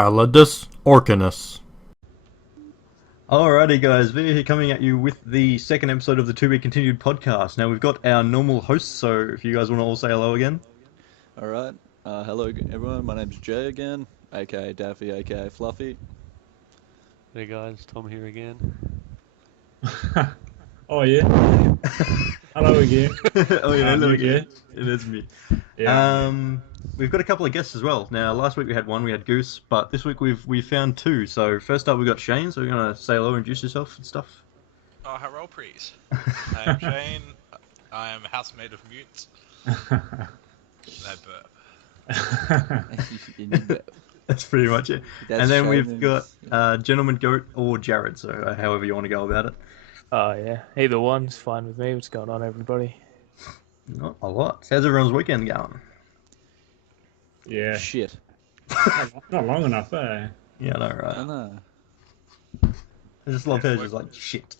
Balladus Orcanus. Alrighty guys, we're here coming at you with the second episode of the To Be Continued podcast. Now we've got our normal hosts, so if you guys want to all say hello again. Alright, hello everyone, my name's Jay again, aka Daffy, aka Fluffy. Hey guys, Tom here again. Oh yeah. Hello again. Oh yeah, hello you again. It is me. Yeah. We've got a couple of guests as well. Now last week we had one, we had Goose, but this week we found two. So first up we got Shane, so we're gonna say hello, introduce yourself and stuff. Oh, hello, please. I'm Shane. I am a housemate of mutes. That's pretty much it. That's and then Shane we've and- got Gentleman Goat or Jarrad, so however you want to go about it. Oh yeah, either one's fine with me. What's going on, everybody? Not a lot. How's everyone's weekend going? Yeah. Shit. Not long enough, eh? Yeah, I know, I right? know. I just love how it's just like shit.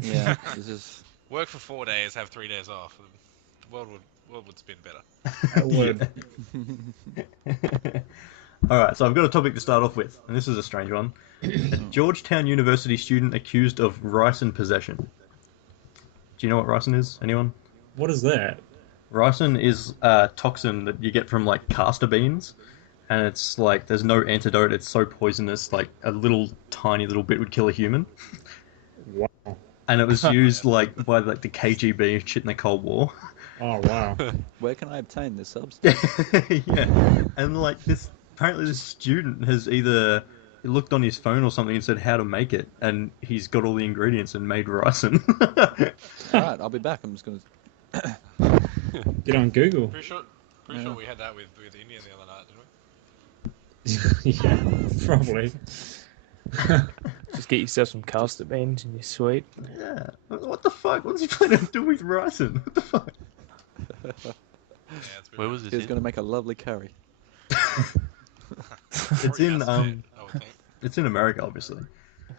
Yeah, this is... Work for 4 days, have 3 days off. The world would spin better. I would. Alright, so I've got a topic to start off with, and this is a strange one. A Georgetown University student accused of ricin possession. Do you know what ricin is? Anyone? What is that? Ricin is a toxin that you get from like castor beans, and it's like there's no antidote. It's so poisonous, like a little tiny little bit would kill a human. Wow. And it was used like by like the KGB and shit in the Cold War. Oh wow. Where can I obtain this substance? Yeah, and like this apparently this student has either looked on his phone or something and said how to make it, and he's got all the ingredients and made ricin. Alright, I'll be back, I'm just gonna... Get on Google. Pretty sure Yeah. we had that with Indian the other night, didn't we? Yeah, probably. Just get yourself some castor beans and you're sweet. Yeah, what the fuck? What's he planning on doing with ricin? What the fuck? Yeah, it's Where was He this was gonna make a lovely curry. It's in I would think. it's in America, obviously.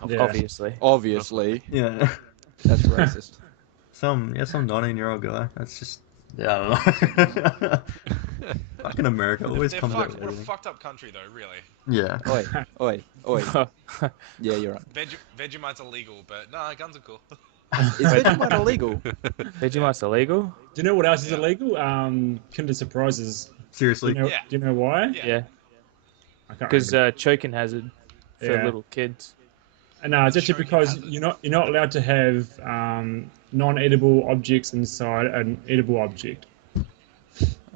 Yeah. Obviously. Obviously. Yeah. That's racist. Some 19-year-old guy. That's just I don't know. Fucking America always They're comes out fucked. with What a everything. fucked up country, though. Really. Yeah. Oi. Yeah, you're right. Vegemite's illegal, but nah, guns are cool. Is Vegemite illegal? Vegemite's illegal? Do you know what else is Yeah. illegal? Kinder Surprises. Seriously. Do Yeah. you know why? Yeah. I can't Because remember. choking hazard for Yeah. little kids. No, it's actually Choking because hazard. you're not allowed to have non-edible objects inside an edible object.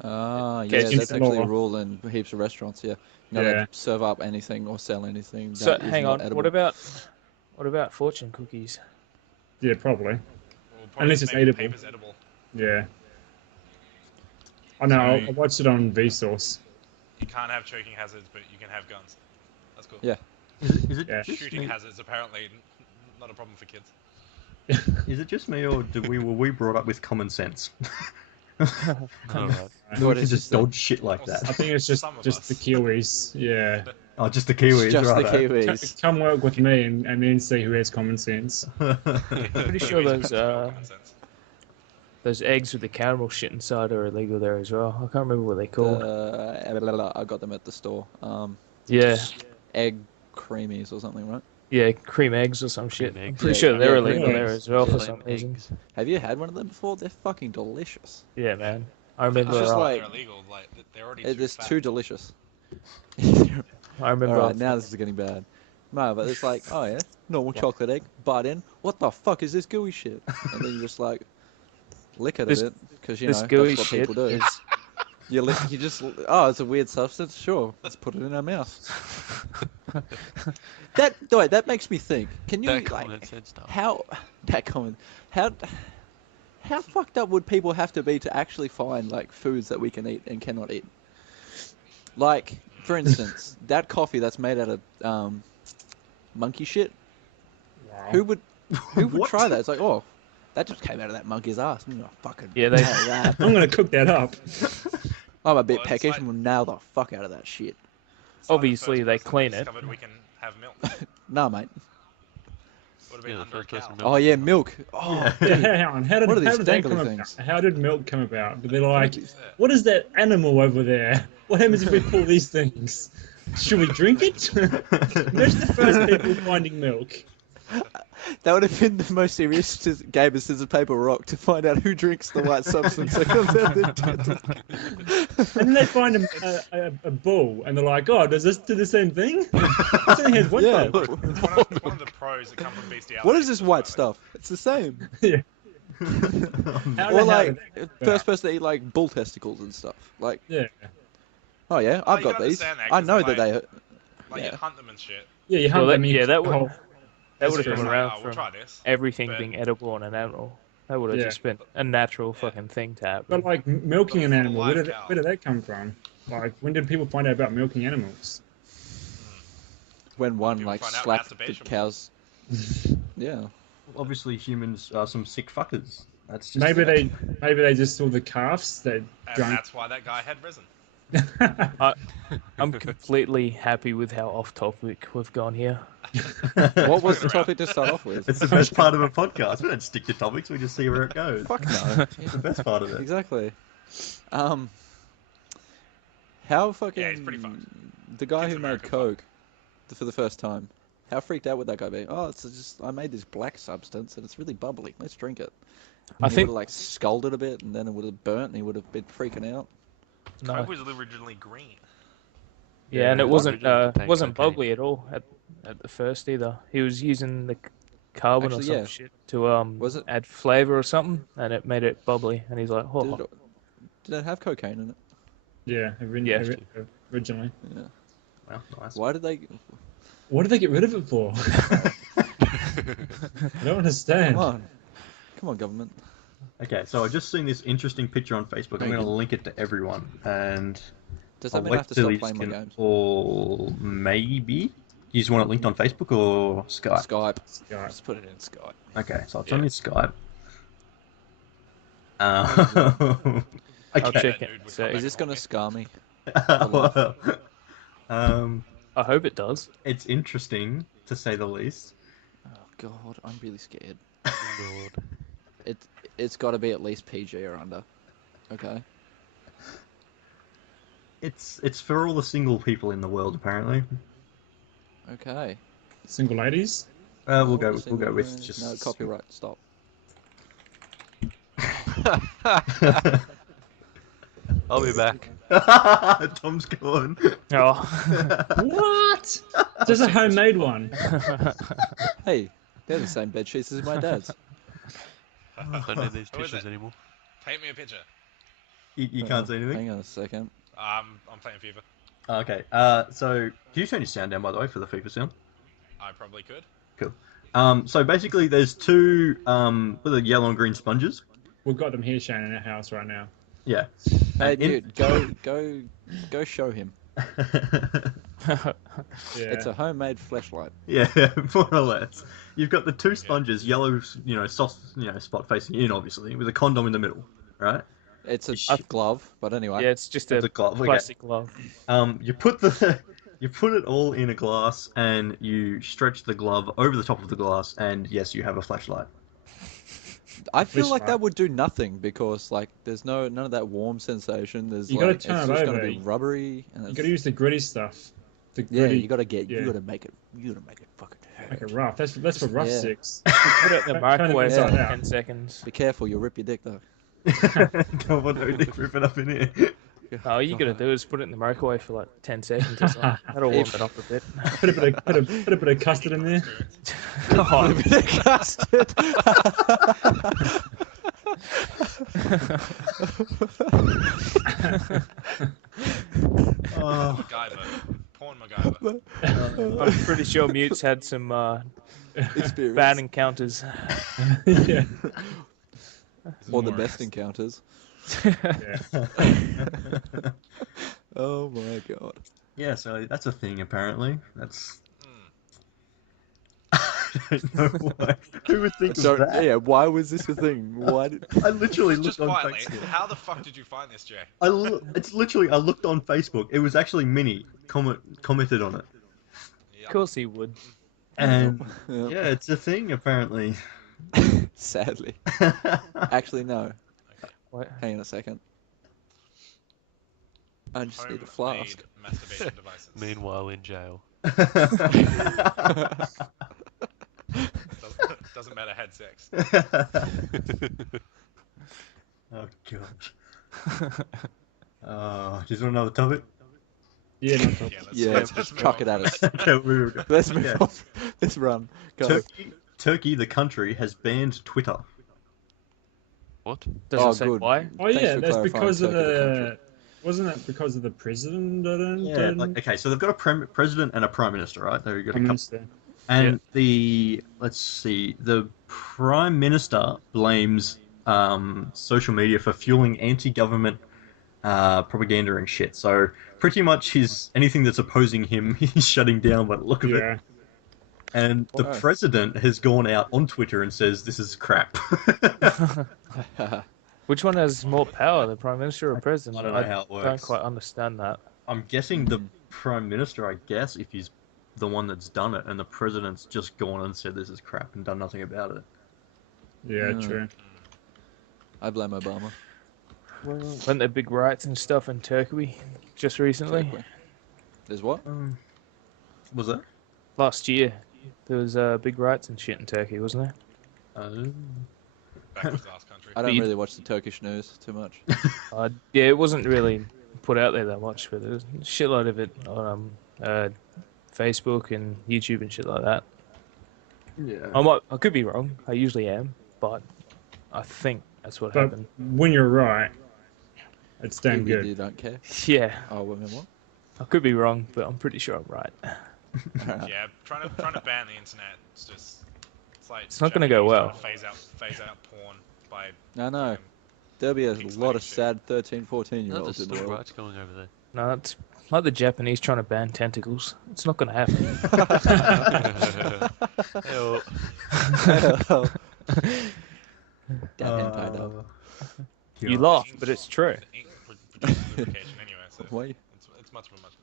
Ah, Okay, yeah, it's that's in actually law. a rule in heaps of restaurants, yeah. You're not Yeah. allowed to serve up anything or sell anything So that is hang not on, edible. what about fortune cookies? Yeah, probably. Well, probably Unless it's maybe edible. paper's edible. Yeah. I know. So- I watched it on Vsauce. You can't have choking hazards, but you can have guns. That's cool. Yeah. Is it Yeah. just Shooting me? hazards apparently not a problem for kids. Is it just me, or were we brought up with common sense? Alright. We What can is just this dodge shit like I that. think it's just Some of the us. Kiwis. Yeah. Oh, just the Kiwis, Just right? the Kiwis. Come work with me and then see who has common sense. Pretty sure Kiwis those have common sense. those eggs with the caramel shit inside are illegal there as well. I can't remember what they're called. I got them at the store. Yeah. Egg creamies or something, right? Yeah, cream eggs or some shit. Cream I'm eggs. pretty Yeah, sure they're yeah, illegal cream there eggs. as well for Plain some reason. eggs. Have you had one of them before? They're fucking delicious. Yeah, man. I remember. It's just like- They're illegal. Like they're already It's fat. too delicious. I remember. Alright, now this is getting bad. No, but it's like, oh yeah, normal chocolate egg, bite in. What the fuck is this gooey shit? And then you just like lick it a This- bit because you this know gooey that's what shit people do. is You just it's a weird substance. Sure, let's put it in our mouth. That makes me think. Can you That like common sense stuff. how that common how fucked up would people have to be to actually find like foods that we can eat and cannot eat? Like, for instance, that coffee that's made out of monkey shit. Wow. Who would What? try that? It's like, oh, that just came out of that monkey's ass. I'm gonna fucking Yeah, they- nail that. I'm gonna cook that up. I'm a bit Well, it's peckish like- and will nail the fuck out of that shit. It's like the Obviously, first they person clean that it. discovered we can have milk. Nah, mate. Would have been Yeah, the under a first cow. person Oh yeah, milk. Oh, Yeah. Yeah, hang on. How did, What are how these did that dangly come things? about? How did milk come about? They're like, Monkeys. what is that animal over there? What happens if we pull these things? Should we drink it? Imagine the first people finding milk. That would have been the most serious game of scissors, paper, rock to find out who drinks the white substance that comes out the And then they find a bull, and they're like, "Oh, does this do the same thing?" It only has one Yeah. bite. It's one of the pros that come from bestiality. What is this white stuff? It's the same. Yeah. How Or the like hell did that- first person to eat like bull testicles and stuff. Like, Yeah. oh yeah, Oh, I've you got can these. understand that, I 'cause know they're that they. Like Yeah. you hunt them and shit. Yeah, you Well, hunt them. yeah, that would whole... that That's would have true. come It's like, around oh, we'll from try this. everything but- being edible on an animal. That would have Yeah. just been a natural fucking thing to happen. But like milking an But animal, live cow. where did that come from? Like, when did people find out about milking animals? When one People like find out slapped the masturbation. cows. Yeah. Obviously, humans are some sick fuckers. That's just Maybe they just saw the calves that And drank. that's why that guy had risen. I'm completely happy with how off topic we've gone here. What was the topic to start off with? It's the best part of a podcast. We don't stick to topics. We just see where it goes. Fuck no. It's the best part of it. Exactly. How fucking Yeah, it's pretty fucked. the guy Kids who in made America Coke for the first time. How freaked out would that guy be? Oh, it's just I made this black substance and it's really bubbly. Let's drink it. I He think would have like scalded a bit and then it would have burnt and he would have been freaking out. no. Coke was originally green. Yeah, and it Yeah, wasn't originally contained wasn't cocaine. bubbly at all at the first either. He was using the carbon Actually, or some yeah. shit to Was it? add flavor or something, and it made it bubbly. And he's like, Did oh, did it have cocaine in it? Yeah, Yeah. originally. Yeah. Well, nice. Why did they? What did they get rid of it for? I don't understand. Come on, government. Okay, so I've just seen this interesting picture on Facebook. I'm Thank going to you. link it to everyone, and Does that I'll mean I have to stop till playing my you games? Or maybe you just want it linked on Facebook or Skype. Skype. Yeah. Just put it in Skype. Okay, so I'll Yeah. turn your Skype. I'll Okay. check That it. dude would So, come Is this gonna scar me? Well, I hope it does. it's interesting to say the least. Oh God, I'm really scared. Lord. It's got to be at least PG or under. Okay. It's for all the single people in the world, apparently. Okay. Single ladies? We'll go All the with single- just No copyright. Stop. I'll be back. Tom's gone. Oh, What? Just a homemade one. Hey, they're the same bed sheets as my dad's. Don't need these Who is tissues it? anymore. Paint me a picture. You can't see anything. Hang on a second. I'm playing FIFA. Okay. So can you turn your sound down, by the way, for the FIFA sound? I probably could. Cool. So basically, there's two with the yellow and green sponges. We've got them here, Shane, in our house right now. Yeah. Hey, And in- dude, go show him. Yeah. It's a homemade fleshlight. Yeah, more or less. You've got the two sponges, yellow, soft, spot facing in, obviously, with a condom in the middle, right? It's a Sh- glove, but anyway. yeah, it's just It's a a glove. Okay. plastic glove. You put you put it all in a glass, and you stretch the glove over the top of the glass, and yes, you have a flashlight. I feel like Fleshlight. that would do nothing because like there's none of that warm sensation. There's You gotta like turn it's it just gonna over. be rubbery. And You it's, gotta use the gritty stuff. The yeah, gritty, you gotta make it fucking make hurt. it rough. That's for rough Yeah. sticks. Put it in the Turn it microwave for inside like out. 10 seconds. Be careful, you'll rip your dick though. Come on, don't rip it up in here. All you gotta do is put it in the microwave for like 10 seconds or something. That'll warm If- it up a bit. Put a bit of custard in there. Oh, Custard. Oh, MacGyver. Porn MacGyver. I'm pretty sure Mute's had some Experience. bad encounters. Yeah. Or the More best ass. encounters. Yeah. Oh my god. yeah, so that's a thing apparently. That's Hmm. I don't know why. Who would think So of that? yeah, why was this a thing? Why did? I literally Just looked on quietly, Facebook. how the fuck did you find this, Jay? It's literally I looked on Facebook. It was actually Minnie commented on it, Of course he would. and Yeah. yeah, it's a thing apparently. Sadly. Actually, no. What? Hang on a second. I just need a Homemade flask. masturbation devices. Meanwhile, in jail. Doesn't matter. Had sex. Oh god. Just want another topic? Yeah, no problem. Yeah, let's just move chuck on it at from us. that. Okay, we'll go. Let's move Yeah. on. Let's run. Go. Turkey, the country, has banned Twitter. What? Doesn't Oh, say good. why. Oh Thanks yeah, for that's clarifying because of Turkey, the country. the. Wasn't that because of the president? Yeah, like, okay, so they've got a president and a prime minister, right? They've got a Prime couple. Minister. And let's see, the prime minister blames social media for fueling anti-government propaganda and shit. So pretty much anything that's opposing him, he's shutting down by the look of it. Yeah. And the Wow. president has gone out on Twitter and says this is crap. Which one has more power, the prime minister or president? I don't know how it don't works. quite understand that. I'm guessing the prime minister, I guess, if he's the one that's done it, and the president's just gone and said this is crap and done nothing about it. Yeah, Mm. true. I blame Obama. Weren't there big riots and stuff in Turkey just recently? Turkey. There's what? Was that? Last year, there was big riots and shit in Turkey, wasn't there? Backwards ass country. I don't you- really watch the Turkish news too much. Yeah, it wasn't really put out there that much, but there was a shitload of it on Facebook and YouTube and shit like that. Yeah. I could be wrong. I usually am, but I think that's what But happened. when you're right, it's damn You good. really don't care. Yeah, Oh, women what? I could be wrong, but I'm pretty sure I'm right. Yeah, trying to ban the internet. It's like It's not gonna go Japanese well. trying to phase out porn by. I know. um, There'll be a King's lot of shit. sad 13, No, 14-year-olds there's in the still world. riots going over there. No, it's like the Japanese trying to ban tentacles. It's not gonna happen. Hell, Damn hentai dub. You laugh, but it's true. Ink produces lubrication anyway, so Why? it's much of a muchness.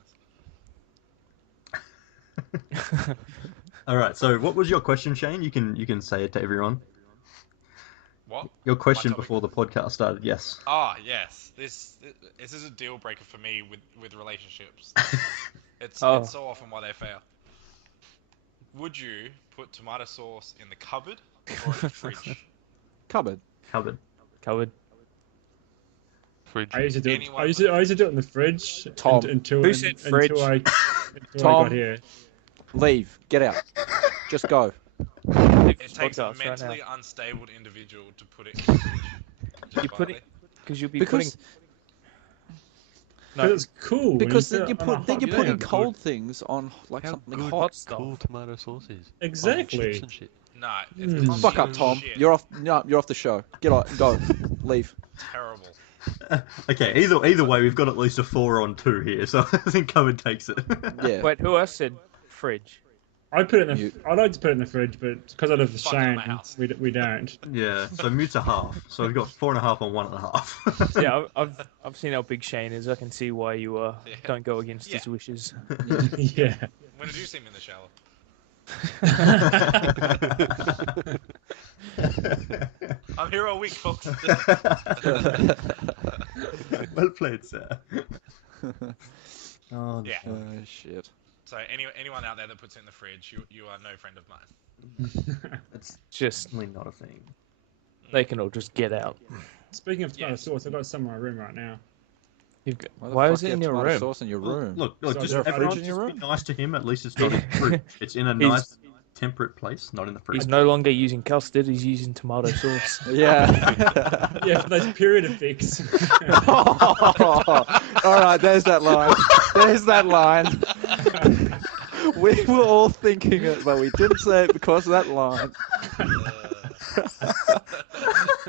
All right. So, what was your question, Shane? You can say it to everyone. What? Your question My topic. before the podcast started. Yes. Ah, yes. This is a deal breaker for me with relationships. It's so often why they fail. Would you put tomato sauce in the cupboard or in the fridge? Cupboard. Covered. Covered. fridge. I used to do it. Anyone I used to do it in the fridge Tom. until Who said fridge? until I Tom. got here. Leave. Get out. Just go. It takes a Podcast right mentally unstable individual to put it in the fridge. Just You put quietly. it because you'll be Because putting. But it's cool. when because you then put it on a hot you're you putting don't have cold things on like How something good hot. cool tomato sauce is. Exactly. Chips and shit. Nah, Mm. it's Fuck up, shit. Tom. Shit. You're off. No, you're off the show. Get on. Go. Leave. Terrible. Okay. Either way, we've got at least a 4 on 2 here, so I think covered takes it. Yeah. Wait, who else said fridge? I put it in. You- I like to put it in the fridge, but because I live with Fuck it in Shane, my house. we don't. Yeah. So mutes a half. So we've got 4.5 on 1.5. Yeah, I've seen how big Shane is. I can see why you Yeah. don't go against his Yeah. wishes. Yeah. When did you see him in the shower? I'm here all week, folks. Well played, sir. Oh, Yeah. Oh shit. So anyone out there that puts it in the fridge, you are no friend of mine. That's Just definitely not a thing. they can all just get out. Speaking of tomato Yes. sauce, I've got some in my room right now. Why the is fuck it in you have your tomato room? Sauce in your room. Look, So just, is there a everyone fridge in your just room? be nice to him. At least it's not in the fridge. It's in a He's- nice, temperate place, not in the fridge. He's no longer using custard. He's using tomato sauce. Yeah. Yeah, for those period effects. All right, there's that line. There's that line. We were all thinking it, but we didn't say it because of that line.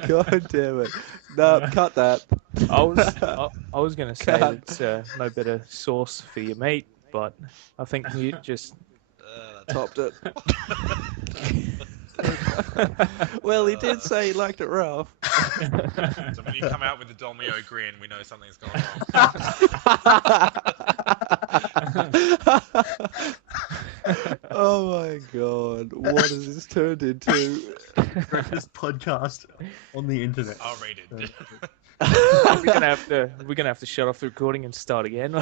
God damn it. No, cut that. I was gonna say God. it's no better sauce for your meat, but I think you just Topped it. Well, he did say he liked it rough. So when you come out with the Dolmio grin, we know something's going wrong. Oh my god. What has this turned into? This podcast on the internet. R-rated. we're gonna have to shut off the recording and start again.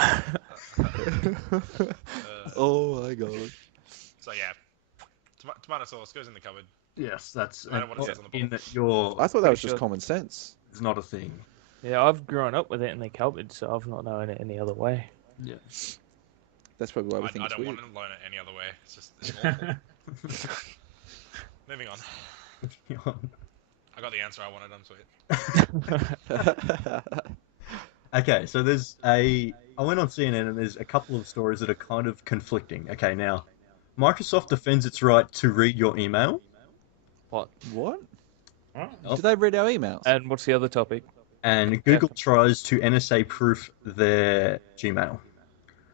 Oh my god. So yeah, tomato sauce goes in the cupboard. Yes, that's No matter what it says on the in bottle. your. I thought that was Pretty just sure. common sense. It's not a thing. Yeah, I've grown up with it in the cupboard, so I've not known it any other way. Yeah. That's probably why we I think it's don't weird. want to learn it any other way. It's just it's awful. Moving on. I got the answer I wanted. I'm sweet. Okay, so there's I went on CNN and there's a couple of stories that are kind of conflicting. Okay, now Microsoft defends its right to read your email, What? Oh, Did they read our emails? And what's the other topic? and Google tries to NSA proof their Gmail.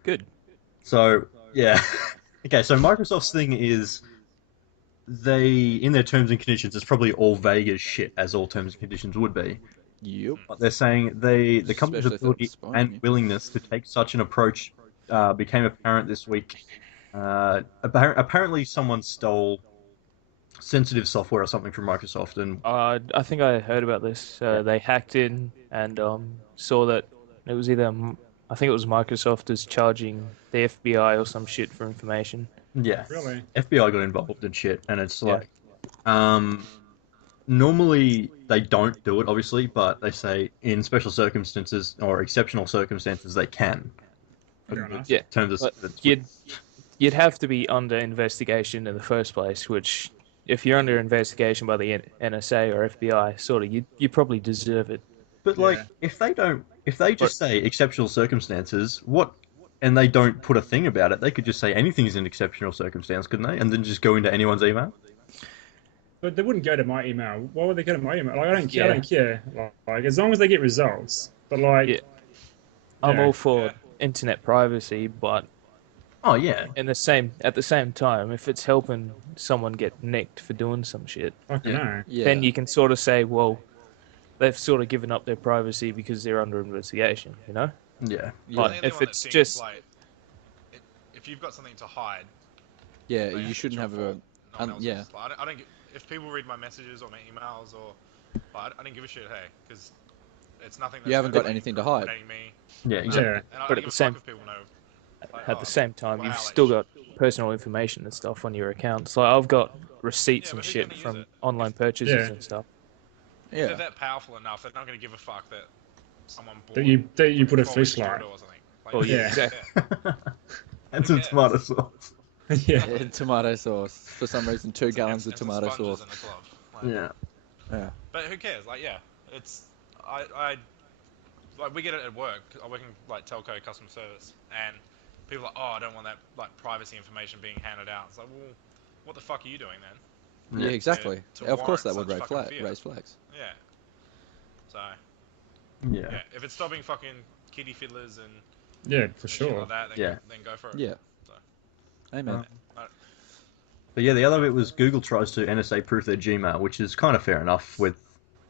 Good. So yeah, okay. So Microsoft's thing is in their terms and conditions, it's probably all vague as shit, as all terms and conditions would be. Yep. But they're saying the company's Especially if they're ability spying and you. willingness to take such an approach became apparent this week. Apparently, someone stole sensitive software or something from Microsoft, and I think I heard about this. They hacked in and saw that it was either I think it was Microsoft is charging the FBI or some shit for information. yeah, really? FBI got involved and shit, and it's Yeah. like, normally they don't do it, obviously, but they say in special circumstances or exceptional circumstances they can. Fair enough. Yeah, In terms of but you'd have to be under investigation in the first place, which if you're under investigation by the NSA or FBI, sort of, you probably deserve it. But like, Yeah. if they just say exceptional circumstances, and they don't put a thing about it, they could just say anything's an exceptional circumstance, couldn't they? And then just go into anyone's email. But they wouldn't go to my email. Why would they go to my email? Like, I don't care. Yeah. I don't care. Like, as long as they get results. But like, Yeah. I'm Yeah. all for Yeah. internet privacy, but Oh yeah, at the same time, if it's helping someone get nicked for doing some shit, fucking Yeah. no. Yeah. then you can sort of say, well, they've sort of given up their privacy because they're under investigation, you know? yeah, Yeah. But I'm the only if one that it's thinks, just like, if you've got something to hide, Yeah, then you it's shouldn't your have a. fault. No one else's. Yeah. Like, I don't. If people read my messages or my emails or, like, I don't give a shit. Hey, because it's nothing. That's You haven't got hurting anything or to hide. incriminating Me. yeah, exactly. Yeah. And I But don't at give the a same- fuck if people know. Like, at the same time, wow, you've like, still got personal information and stuff on your accounts. Like I've got receipts Yeah, and but who's shit gonna use from it? online purchases Yeah. and stuff. If they're Yeah. that powerful enough, they're not going to give a fuck that someone bought. That you put a control fish light. or something. Like, Well, yeah, Yeah. exactly. And some cares? tomato sauce. Yeah. And tomato sauce. For some reason, 2 gallons of and some tomato sponges sauce. and a glove. Like, Yeah, Yeah. But who cares? Like, yeah, it's I like we get it at work. I work in like telco customer service, and people are like, oh, I don't want that like privacy information being handed out. It's like, well, what the fuck are you doing then? Yeah, exactly. to Of course, that warrant would such fucking fear. raise flags. Yeah. So yeah, yeah, if it's stopping fucking kiddie fiddlers and Yeah, for shit sure. like that, then, Yeah. then go for it. Yeah. So, Amen. But yeah, the other bit was Google tries to NSA proof their Gmail, which is kind of fair enough.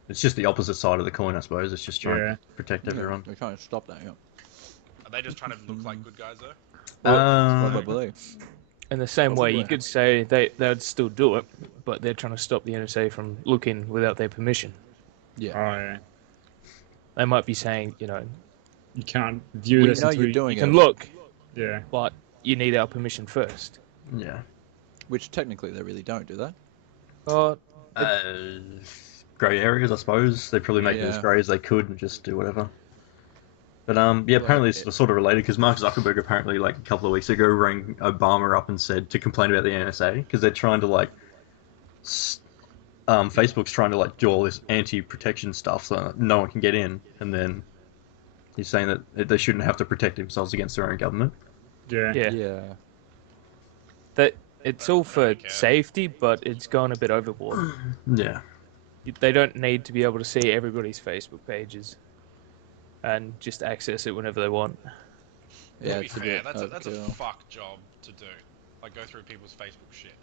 It's just the opposite side of the coin, I suppose. It's just trying Yeah. to protect everyone. We're trying to stop that, yeah. are they just trying to look like good guys though? Probably. In the same way, you Possibly. could say they'd still do it, but they're trying to stop the NSA from looking without their permission. Yeah. Oh yeah. They might be saying, you know, You can't view Well, this you know until you're doing you can it, look, Yeah. but you need our permission first. Yeah. which technically they really don't, do they? But Grey areas, I suppose. They probably make it as Yeah. grey as they could and just do whatever. But yeah, apparently it's sort of related because Mark Zuckerberg apparently like a couple of weeks ago rang Obama up and said to complain about the NSA because they're trying to like Facebook's trying to like do all this anti-protection stuff so that no one can get in, and then he's saying that they shouldn't have to protect themselves against their own government. Yeah. yeah, Yeah. that it's all for really care. safety, but it's gone a bit overboard. Yeah. They don't need to be able to see everybody's Facebook pages and just access it whenever they want. Yeah, To be it's a fair, bit that's a overkill. fuck job to do. Like go through people's Facebook shit.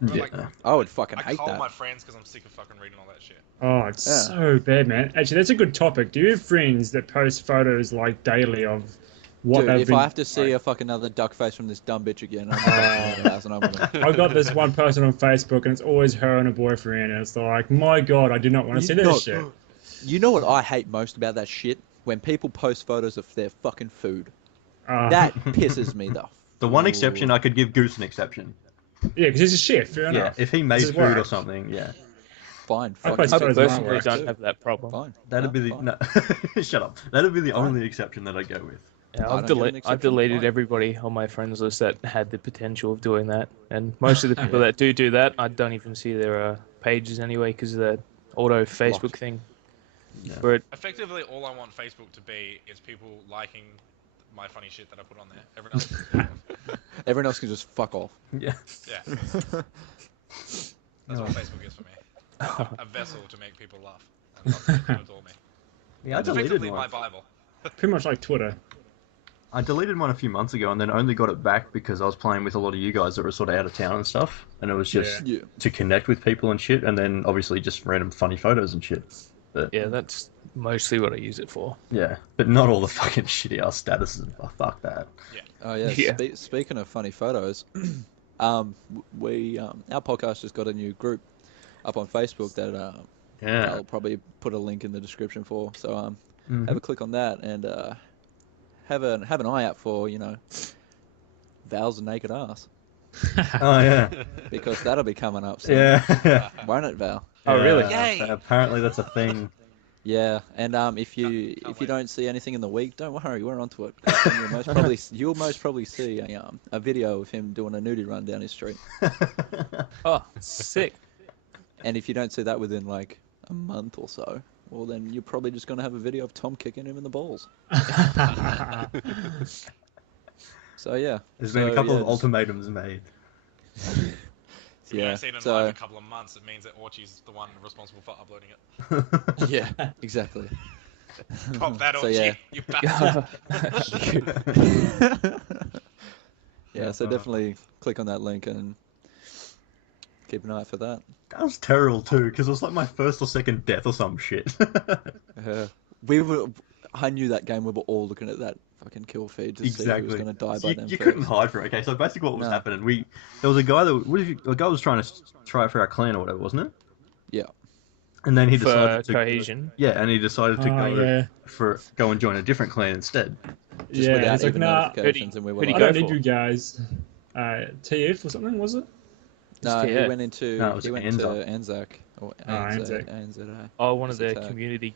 But, Yeah. like, I would fucking I hate call that. my friends because I'm sick of fucking reading all that shit. Oh, it's Yeah. so bad, man. Actually, that's a good topic. Do you have friends that post photos like daily of what Dude, they've if been? I have to see a fucking another duck face from this dumb bitch again, I'm going house and I'm gonna... I got this one person on Facebook, and it's always her and her boyfriend, and it's like, my god, I do not want to see this shit. You know what I hate most about that shit? When people post photos of their fucking food. Ah. That pisses me the The one Ooh. exception, I could give Goose an exception. Yeah, because he's a chef. Fair Yeah, enough. if he This made is food or work. something, yeah. Fine. I Fuck post you. I photos of my personally work. don't have that problem. Fine. That'd No, be the fine. no. Shut up. That'd be the Fine. only exception that I'd go with. Yeah, I I've, don't get an I exception, deleted fine. everybody on my friends list that had the potential of doing that, and most of the people that do that, I don't even see their pages anyway because of the auto Facebook Blocked. thing. Yeah. Where it, Effectively, all I want Facebook to be is people liking my funny shit that I put on there. Everyone else can fuck off. Everyone else can just fuck off. Yeah. Yeah, that's what Facebook is for me. A vessel to make people laugh and not to adore me. Yeah, I It's deleted effectively one. my Bible. Pretty much like Twitter. I deleted one a few months ago and then only got it back because I was playing with a lot of you guys that were sort of out of town and stuff. And it was just Yeah. to connect with people and shit. And then obviously just random funny photos and shit. But yeah, that's mostly what I use it for. yeah, but not all the fucking shitty ass statuses. Oh, fuck that. Oh yeah. Yeah. Speaking of funny photos, our podcast just got a new group up on Facebook that Yeah. I'll probably put a link in the description for. So Mhm. have a click on that and have an eye out for Val's naked ass Oh yeah. because that'll be coming up soon. Yeah. Won't it, Val? Oh, really? Yay. Apparently that's a thing. Yeah, and if you Can't if you wait. don't see anything in the week, don't worry, we're onto it. You'll most probably see a video of him doing a nudie run down his street. Oh, sick. And if you don't see that within like a month or so, well then you're probably just gonna have a video of Tom kicking him in the balls. So yeah, There's been a So, couple yeah, of just- ultimatums made. If you Yeah, haven't seen it so- live in a couple of months, it means that Orchie's the one responsible for uploading it. yeah, exactly. Pop that, So, Orchie, yeah. you bastard. Yeah, so definitely click on that link and keep an eye out for that. That was terrible too, because it was like my first or second death or some shit. I knew that game. We were all looking at that fucking kill feed to see who was going to die by them You first. couldn't hide from it. Okay, so basically what was No. happening, there was a guy a guy was trying to try it for our clan or whatever, wasn't it? Yeah. And then he For decided to cohesion. yeah, and he decided to Oh, go and join a different clan instead. Just yeah, without it's like, even nah, notifications, and we were who'd he I like, go don't need for? you guys. TF or something, was it? no, he Yeah. went into No, it was he went to Anzac. Anzac or Anzac. Anzac. Oh, one of It's the a tag. community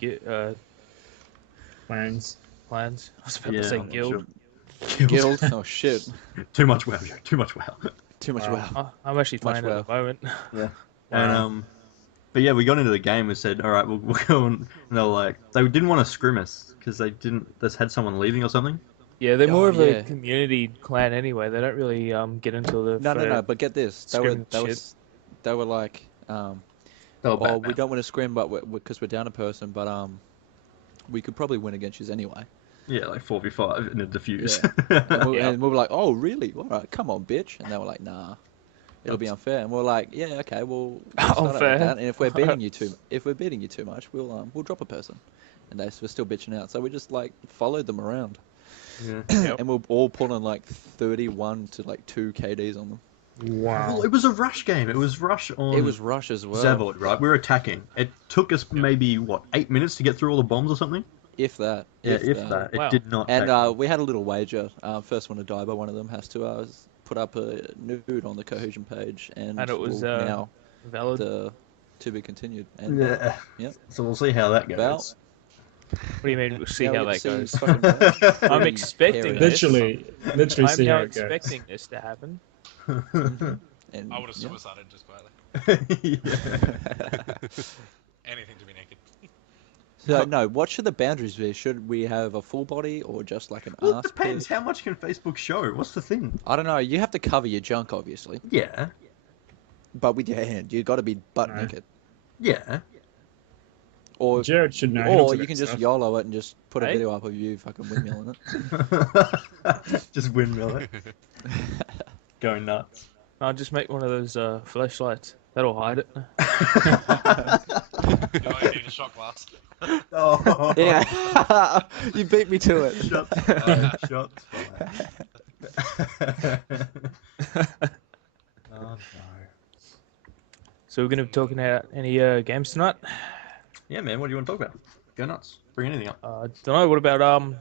Plans. plans. I was about Yeah, to say I'm not guild. Guild. Oh shit! Too much WoW, Joe. Too much WoW. Too much Wow. wow. I'm actually Much playing it at the moment. Yeah. Wow. And but yeah, we got into the game and said, all right, we'll go and they were like, they didn't want to scrim us because they had someone leaving or something. Yeah, they're Oh, more of yeah. a community clan anyway. They don't really get into the No. But get this, they were Scrim they were like, They were oh, bad we mouth. don't want to scrim, but because we're down a person, but we could probably win against you anyway. Yeah, like 4v5 in a diffuse. And we were like, oh really? All right, come on, bitch. And they were like, nah, it'll be unfair. And we're like, yeah, okay, we'll start out with Unfair? that. And if we're beating you too much, we'll drop a person. And they were still bitching out, so we just like followed them around. Yeah. Yep. And we're all pulling like 31 to like 2 KDs on them. Wow. Well, it was a rush game. It was rush on It was rush as well. Zavod, right? We were attacking. It took us maybe, 8 minutes to get through all the bombs or something? If that. Yeah, if that. It Wow. did not take And we had a little wager. First one to die by one of them has to put up a nude on the cohesion page, and And it was, we'll now valid. the to be continued. And Yeah. Yep. So we'll see how that goes. Val? What do you mean? We'll see yeah, how we that can goes. see fucking Val. I'm Pretty expecting hairy. this. Literally I'm see now how it goes. expecting this to happen. And, I would have yeah. suicided just quietly. Yeah. Anything to be naked. So no, what should the boundaries be? Should we have a full body or just like an Well, ass it depends. pic? How much can Facebook show? What's the thing? I don't know. You have to cover your junk, obviously, Yeah. but with your hand, you got to be butt No. naked. Yeah. Or Jared should know. He looks or at you that can just stuff. YOLO it and just put a Hey? video up of you fucking windmilling it. Just windmill it. Going nuts. I'll just make one of those flashlights. That'll hide it. You know, I need a shot glass. Oh. Yeah, you beat me to it. Shots fired. Shots fired. Oh, no. So we're going to be talking about any games tonight. Yeah, man. What do you want to talk about? Go nuts. Bring anything up. Don't know. What about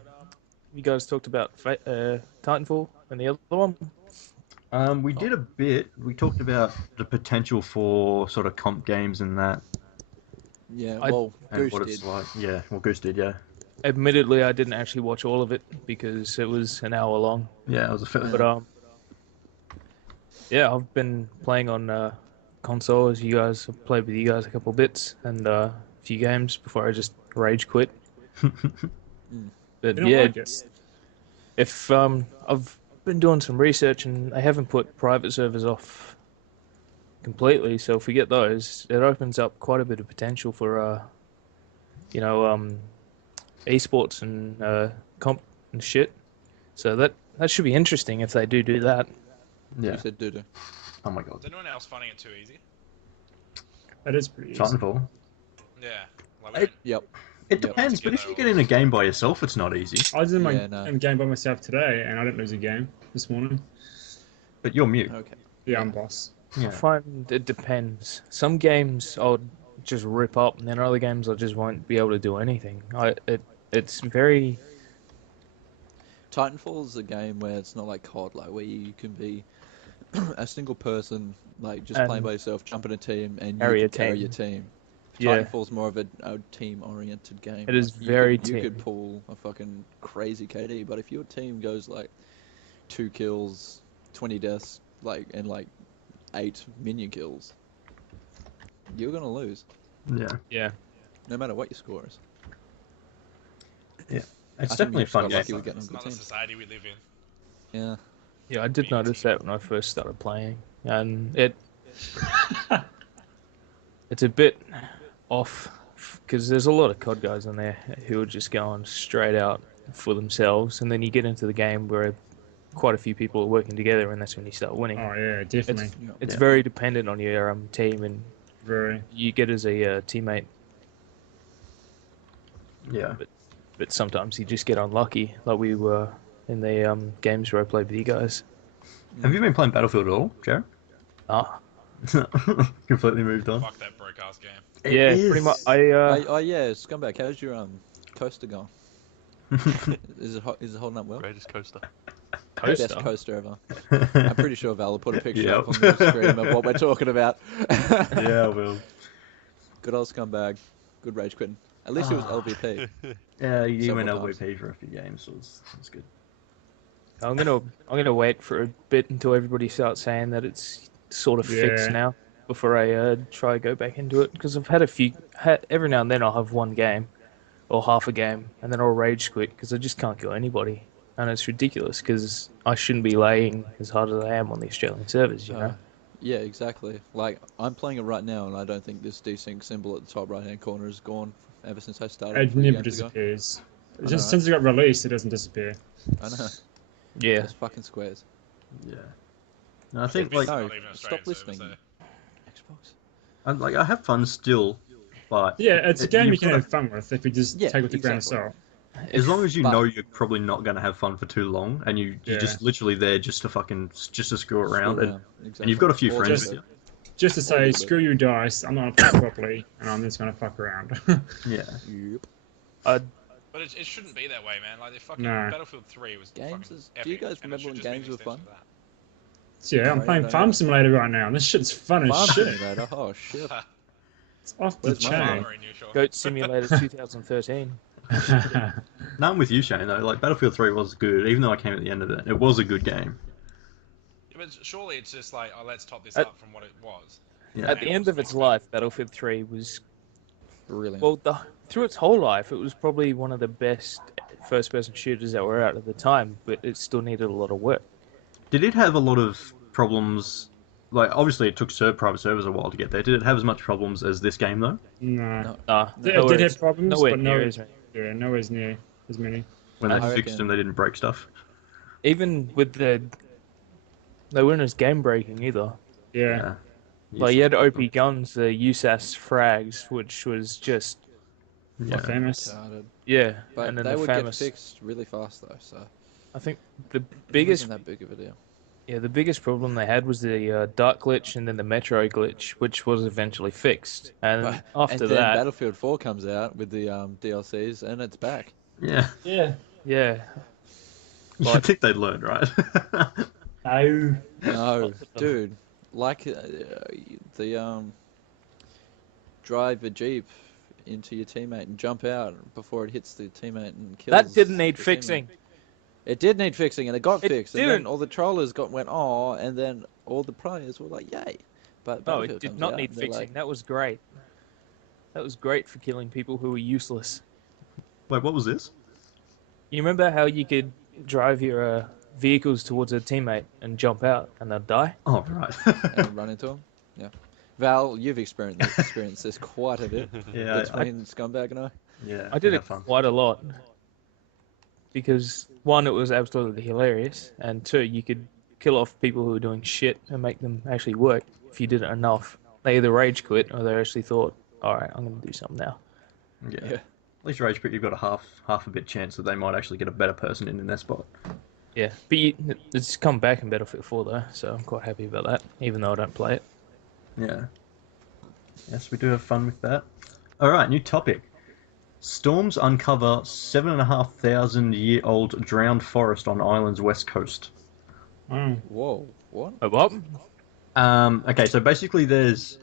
you guys talked about Titanfall and the other one? We did a bit. We talked about the potential for sort of comp games and that, Yeah, I- well, and Goose what did. it's like. Yeah, well, Goose did. Yeah, Admittedly, I didn't actually watch all of it because it was an hour long. yeah, it was a fair. But yeah, I've been playing on console as you guys. I've played with you guys a couple bits and a few games before I just rage quit. But You don't yeah, like it? if I've been doing some research and they haven't put private servers off completely, so if we get those, it opens up quite a bit of potential for you know esports and comp and shit. So that should be interesting if they do that. Yeah. You said doo-doo. Oh my god. Is anyone else finding it too easy? That is pretty easy. Titanfall. Yeah. Like, It- Yep. It Yep. depends, but if you get in a game by yourself, it's not easy. I was in my Yeah, no. game by myself today, and I didn't lose a game this morning. But you're mute. Okay. Yeah, I'm boss. I Yeah. find it depends. Some games I'll just rip up, and then other games I just won't be able to do anything. It's very Titanfall is a game where it's not like COD, like where you can be a single person, like just playing And by yourself, jump in a team, and you carry can a carry team. your team. yeah. Titanfall's more of a team-oriented game. It is Like, very you team. could pull a fucking crazy KD, but if your team goes like 2 kills, 20 deaths, like and like 8 minion kills, you're gonna lose, Yeah. Yeah. no matter what your score is. It's I think definitely a we fun got game. lucky with getting a it's good not the team. society we live in. Yeah. Yeah, I did notice that when I first started playing, and it's a bit off because there's a lot of COD guys in there who are just going straight out for themselves, and then you get into the game where quite a few people are working together, and that's when you start winning. Oh yeah, definitely. It's Yeah. very dependent on your team, and Very. you get as a teammate, Yeah. but sometimes you just get unlucky, like we were in the games where I played with you guys. Have you been playing Battlefield at all, Jared? Ah, Completely moved on. Fuck that broke ass game. It yeah, is. pretty much. Oh yeah, Scumbag, how's your coaster going? Is it holding up well? Greatest coaster. Coaster. Best coaster ever. I'm pretty sure Val will put a picture Yep. up on the screen of what we're talking about. Yeah, I will. Good old Scumbag. Good rage quitting. At least it was Ah. LVP. Yeah, you went Several times. LVP for a few games, so it's good. I'm gonna wait for a bit until everybody starts saying that it's sort of fixed Yeah. now before I try to go back into it, because I've had every now and then I'll have one game or half a game and then I'll rage quit because I just can't kill anybody, and it's ridiculous because I shouldn't be laying as hard as I am on the Australian servers, you know. Yeah, exactly. Like, I'm playing it right now, and I don't think this desync symbol at the top right-hand corner is gone ever since I started. It 3 never games ago. disappears. I Just know. since it got released, it doesn't disappear. I know. Yeah, It's fucking squares. Yeah. No, I think It's like No, not even stop Australian servers, listening. Xbox. I have fun still, but Yeah, it's a game you you've can gotta- have fun with if you just Yeah, take it with a grain of exactly. salt. as long as you But- know you're probably not going to have fun for too long, and you're Yeah. just literally there just to screw around, and Exactly. you've got a few Or friends just- with Just to A say, little bit. screw you, dice. I'm not gonna play properly, and I'm just gonna fuck around. you. Yeah. Yep. But it shouldn't be that way, man. Like, the fucking No. Battlefield 3 was Games fucking is- epic, do you guys and it remember should when just be an games were extension fun? of that. So yeah, I'm Right, playing right. Farm Simulator right now, and this shit's fun Farm as shit. Simulator. Oh shit. It's off the Where's my chain. Farmer in you, Sean. Goat Simulator 2013. No, I'm with you, Shane. Though, like Battlefield 3 was good, even though I came at the end of it. It was a good game. Yeah, but surely it's just like, oh, let's top this At- up from what it was. Yeah. At the end of its life, Battlefield 3 was Brilliant. well, through its whole life, it was probably one of the best first-person shooters that were out at the time, but it still needed a lot of work. Did it have a lot of problems? Like, obviously, it took private servers a while to get there. Did it have as much problems as this game, though? No. No. It did have problems, nowhere but near no, as many. yeah, nowhere near as many. When they I fixed reckon- them, they didn't break stuff. Even with they weren't as game breaking either. Yeah. Like you had OP guns, the USAS frags, which was just Yeah. Famous. Retarded. yeah, But and then they the would famous. get fixed really fast though, so I think the it biggest wasn't that big of a deal. Yeah, the biggest problem they had was the dark glitch and then the metro glitch, which was eventually fixed. And But- after and then that, Battlefield 4 comes out with the DLCs, and it's back. Yeah. Yeah. yeah, You'd But- think they'd learn, right? No. No, dude, like the drive a jeep into your teammate and jump out before it hits the teammate and kills. that didn't need the teammate. fixing. It did need fixing, and it got It fixed. And then didn't. all the trollers went oh, and then all the players were like, yay! But No, Battlefield it did comes not out need and they're fixing. like, That was great. That was great for killing people who were useless. Wait, what was this? You remember how you could drive your vehicles towards a teammate and jump out and they'd die? Oh, right. and run into them. Yeah, Val, you've experienced this quite a bit Yeah, between Scumbag and I. yeah. I did had it fun. quite a lot. Because, one, it was absolutely hilarious, and two, you could kill off people who were doing shit and make them actually work if you did it enough. They either rage quit or they actually thought, alright, I'm going to do something now. Yeah. Yeah. At least Rage Quit, you've got a half a bit chance that they might actually get a better person in their spot. Yeah, but it's come back in Battlefield 4 though, so I'm quite happy about that, even though I don't play it. Yeah. Yes, we do have fun with that. Alright, new topic. Storms uncover 7,500-year-old drowned forest on Ireland's west coast. Wow. Whoa, what? Oh, what? Okay, so basically there's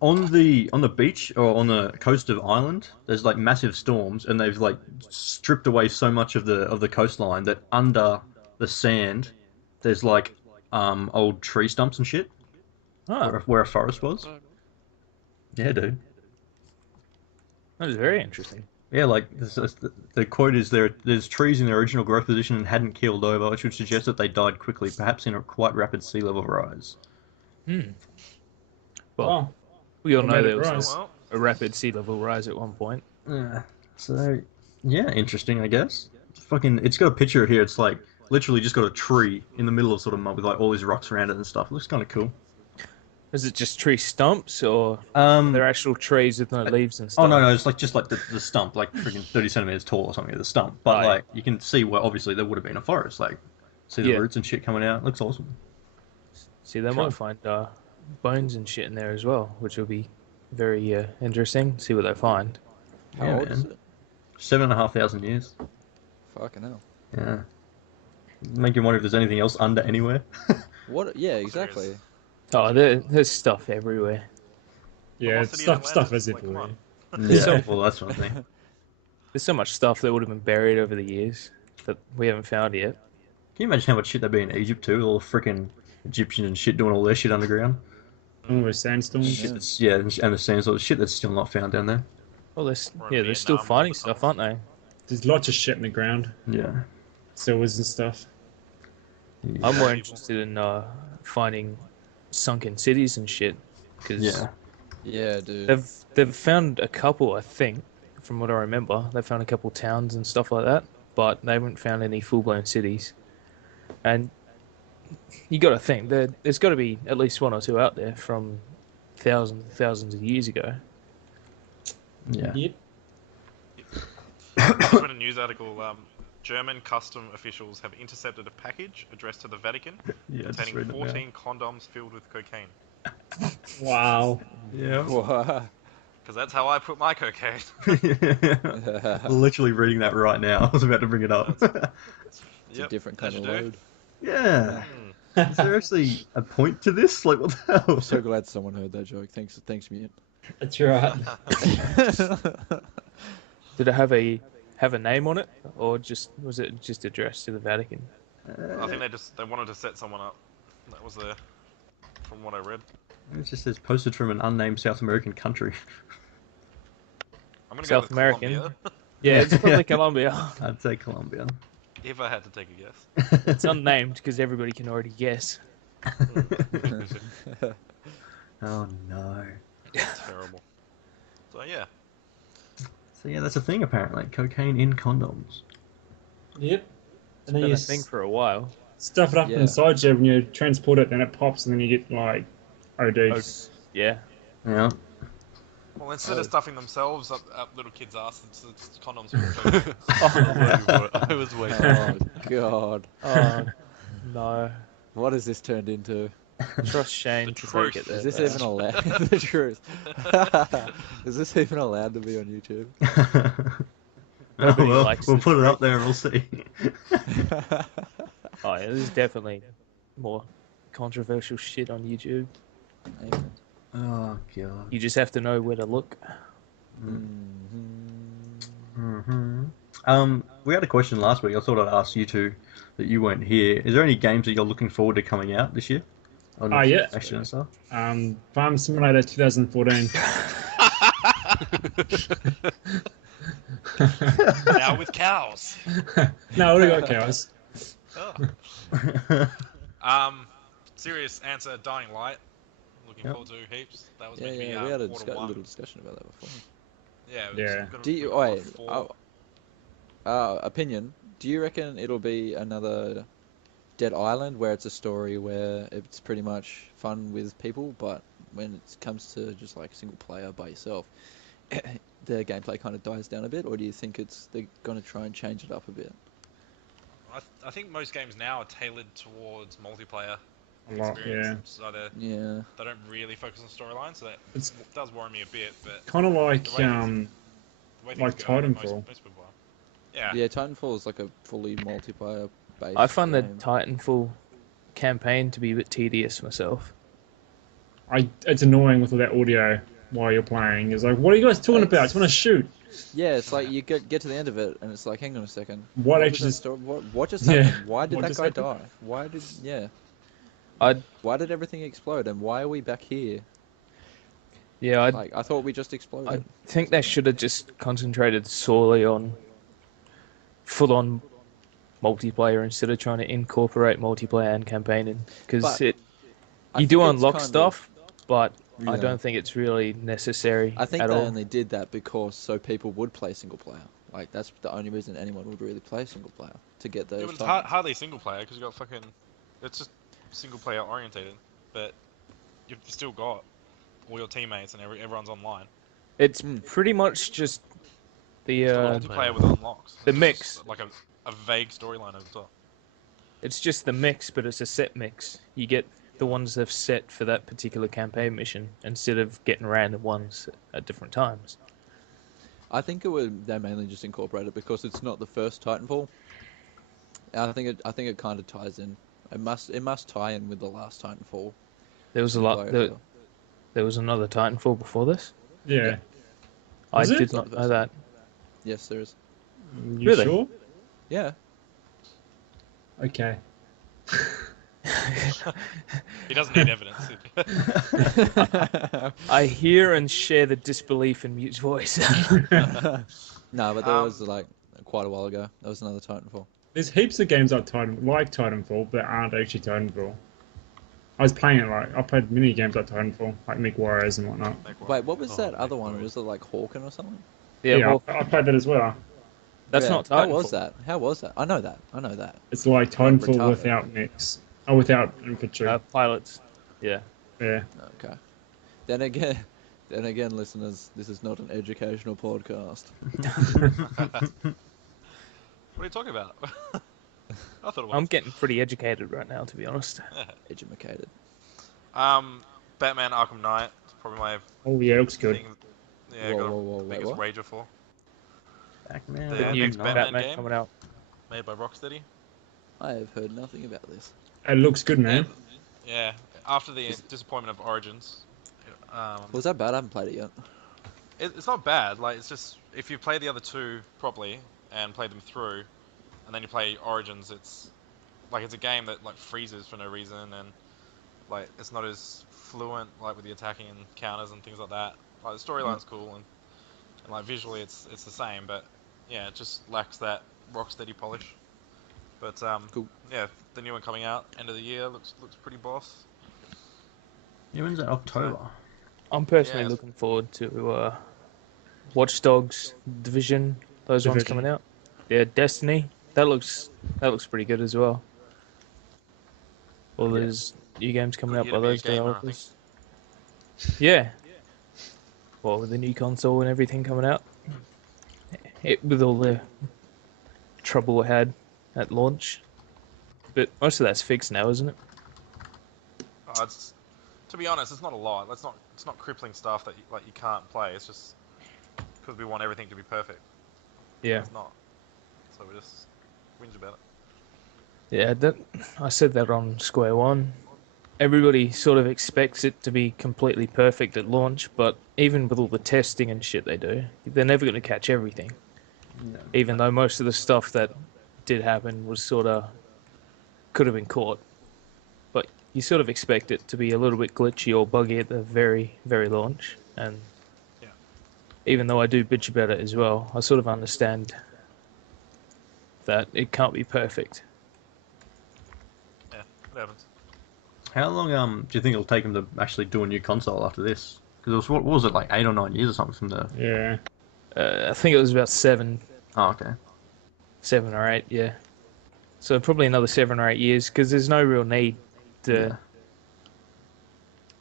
on the beach or on the coast of Ireland, there's like massive storms, and they've like stripped away so much of the coastline that under the sand there's like old tree stumps and shit Oh, where a forest was. Yeah, dude. that is very interesting. Yeah, like the quote is there's trees in their original growth position and hadn't keeled over, which would suggest that they died quickly, perhaps in a quite rapid sea level rise. Hmm. Well, Wow. we all What know made it there was rise? Well, a rapid sea level rise at one point. Yeah. So, yeah, interesting, I guess. It's got a picture here. It's like literally just got a tree in the middle of sort of mud with like all these rocks around it and stuff. It looks kind of cool. Is it just tree stumps, or they're actual trees with no leaves and stuff? Oh no, it's like just like the stump, like freaking 30 centimeters tall or something. The stump, but Oh, yeah. like you can see where obviously there would have been a forest. Like, see the Yeah. roots and shit coming out. It looks awesome. See, they Cool. might find bones and shit in there as well, which will be very interesting. See what they find. How Yeah, old is man. it? 7,500 years. Fucking hell. Yeah. Make you wonder if there's anything else under anywhere. What? Yeah, exactly. Oh, there's stuff everywhere. Yeah, Velocity stuff in stuff Atlantis, is like, come everywhere. on. Yeah, So- well, that's one thing. There's so much stuff that would have been buried over the years that we haven't found yet. Can you imagine how much shit there'd be in Egypt too? All the freaking Egyptians and shit doing all their shit underground. All the sandstorms. Shit that's, yeah, and the sand sort of shit that's still not found down there. Well, there's Or in they're still Vietnam, finding all the stuff, time. aren't they? There's lots of shit in the ground. Yeah. Sewers and stuff. I'm more interested in finding sunken cities and shit because Yeah. Yeah, dude. they've found a couple, I think, from what I remember. They found a couple towns and stuff like that, but they haven't found any full-blown cities. And you got to think there's got to be at least one or two out there from thousands of years ago. Yeah. Yep. I read a news article. German custom officials have intercepted a package addressed to the Vatican Yeah, just containing reading it now. 14 condoms filled with cocaine. Wow. Yeah. Wow. Because that's how I put my cocaine. Literally reading that right now. I was about to bring it up. It's a different kind as of you do. load. Yeah. Mm. Is there actually a point to this? Like, what the hell? I'm so glad someone heard that joke. Thanks, mute. That's right. Did it have a name on it, or was it just addressed to the Vatican? I think they wanted to set someone up. That was from what I read. It just says posted from an unnamed South American country. I'm gonna go South with American. Colombia, Yeah, it's probably Colombia. I'd say Colombia. if I had to take a guess. It's unnamed because everybody can already guess. Oh no. Terrible. So yeah, So yeah, that's a thing apparently. Cocaine in condoms. Yep. It's And then been you a thing for a while. stuff it up Yeah. inside you when you transport it, then it pops, and then you get like OD. Oh, yeah. Yeah. well instead of stuffing themselves up little kids' ass, it's condoms with cocaine. I was waiting. Oh god. Oh no. What has this turned into? Trust Shane The to truth. take it there. Is this That's- even allowed? The truth. Is this even allowed to be on YouTube? Oh, Nobody well, likes we'll the put it up truth. there and we'll see. Oh, yeah, there's definitely more controversial shit on YouTube. Amen. Oh god. You just have to know where to look. We had a question last week. I thought I'd ask you two that you weren't here. Is there any games that you're looking forward to coming out this year? On Yeah. PlayStation and stuff? Farm Simulator 2014. Now with cows. No, we got cows. Oh. Serious answer. Dying Light. Looking Yep. forward to heaps. That was Yeah, meant to be yeah, we had a quarter one. little discussion about that before. Yeah. Yeah. Do you wait? Opinion. Do you reckon it'll be another Dead Island where it's a story where it's pretty much fun with people, but when it comes to just like single player by yourself, the gameplay kind of dies down a bit? Or do you think they're gonna try and change it up a bit? I think most games now are tailored towards multiplayer A lot, experience. yeah. So Yeah. they don't really focus on storyline, so that It's does worry me a bit. But kind of like the way things like go, Titanfall. most people are. Yeah. Yeah, Titanfall is like a fully multiplayer based I find the game. Titanfall campaign to be a bit tedious myself. It's annoying with all that audio while you're playing. It's like, what are you guys talking about? I just want to shoot. Yeah, it's like you get to the end of it, and it's like, hang on a second. What was actually that just- story? What just Yeah. happened? Why did What that just guy happened? die? Why did I'd why did everything explode? And why are we back here? yeah, I'd Like I thought we just exploded. I think they should have just concentrated solely on full-on multiplayer instead of trying to incorporate multiplayer and campaigning. Because But I you do think it's unlock kind of- stuff, but I Yeah. don't think it's really necessary I think at they all. only did that because so people would play single player. Like that's the only reason anyone would really play single player to get those. Yeah, but it's titles. hardly single player because you got fucking. It's just single player orientated, but you've still got all your teammates and everyone's online. It's Mm. pretty much just the It's got multiplayer with unlocks. the It's mix. just like a vague storyline over the top. It's just the mix, but it's a set mix. You get the ones they've set for that particular campaign mission instead of getting random ones at different times. I think they mainly just incorporated because it's not the first Titanfall. And I think it kind of ties in. It must tie in with the last Titanfall. There was a lot. Multiplayer. There was another Titanfall before this. Yeah. I Was it? did not know that. Yes, there is. You Really? sure? Yeah. Okay. He doesn't need evidence. I hear and share the disbelief in Mute's voice. No, but there was like quite a while ago. There was another Titanfall. There's heaps of games like Titanfall, but aren't actually Titanfall. I was playing it I played mini games like Titanfall, like Make Warriors and whatnot. Wait, what was Oh, that my other one? God. Was it like Hawken or something? yeah, well, I played that as well. that's Yeah, not Titanfall. How was that? How was that? I know that. It's like Like Titanfall retarded. without mix. Oh, without infantry. Pilots. Yeah. Yeah. Okay. Then again, listeners, this is not an educational podcast. What are you talking about? I thought it was. I'm getting pretty educated right now, to be honest. Edumacated. Batman Arkham Knight is probably my Oh yeah, looks good. thing. Yeah, Whoa, got whoa, whoa, the wait, biggest what? wager for. Batman. The The new next Batman Batman game? coming out. Made by Rocksteady. I have heard nothing about this. It looks good, man. Yeah, after the disappointment of Origins. Was that bad? I haven't played it yet. It's not bad. Like, it's just if you play the other two properly and play them through, and then you play Origins, it's a game that like freezes for no reason, and like it's not as fluent like with the attacking and counters and things like that. Like the storyline's cool and like visually it's the same, but yeah, it just lacks that Rocksteady polish. But Cool. yeah, the new one coming out end of the year looks pretty boss. Yeah, when's that? October. I'm personally Yeah. looking forward to Watch Dogs, Division, those ones Division. coming out. Yeah, Destiny. That looks pretty good as well. Well, there's new games coming Good out year by to be a those gamer, I developers. Yeah. Well, with the new console and everything coming out, with all the trouble it had at launch, but most of that's fixed now, isn't it? To be honest, it's not a lot. It's not crippling stuff that you can't play. It's just because we want everything to be perfect. Yeah. It's not. So we just whinge about it. Yeah, I said that on Square One. Everybody sort of expects it to be completely perfect at launch, but even with all the testing and shit they do, they're never going to catch everything. Yeah. Even though most of the stuff that did happen was sort of could have been caught. But you sort of expect it to be a little bit glitchy or buggy at the very, very launch. And Yeah. even though I do bitch about it as well, I sort of understand that it can't be perfect. Yeah, it happens. How long do you think it'll take them to actually do a new console after this? Because it was what was it, like 8 or 9 years or something from the? Yeah. I think it was about 7 Oh, okay. or 8, yeah. So probably another 7 or 8 years, because there's no real need to Yeah.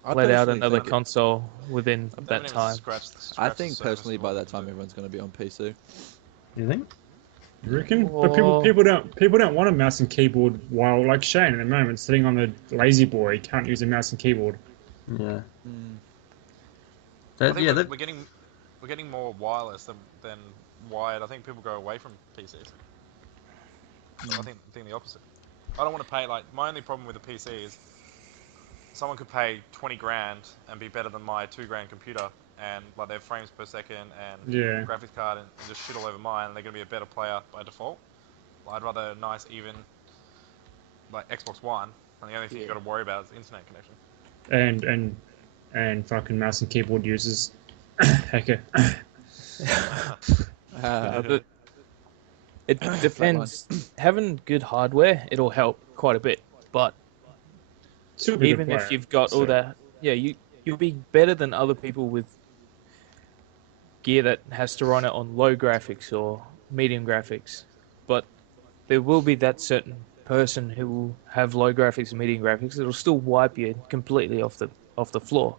I let out personally another think- console within They haven't that even time. scratched I the think surface personally of by what that we time can do. everyone's going to be on PC. You think? You reckon? But people, Or- people don't want a mouse and keyboard. While like Shane at the moment, sitting on the lazy boy, can't use a mouse and keyboard. Yeah. Mm. I think Yeah. we're getting more wireless than wired. I think people go away from PCs. So I think the opposite. I don't want to pay my only problem with the PC is someone could pay 20 grand and be better than my 2 grand computer and like their frames per second and Yeah. graphics card and just shit all over mine and they're gonna be a better player by default. I'd rather a nice even like Xbox One and the only thing you got to worry about is the internet connection. And fucking mouse and keyboard users. Hacker. It depends. Having good hardware, it'll help quite a bit. But Still be a good even if player, you've got all so. that, yeah, you'll be better than other people with gear that has to run it on low graphics or medium graphics. But there will be that certain person who will have low graphics and medium graphics. It'll still wipe you completely off the floor.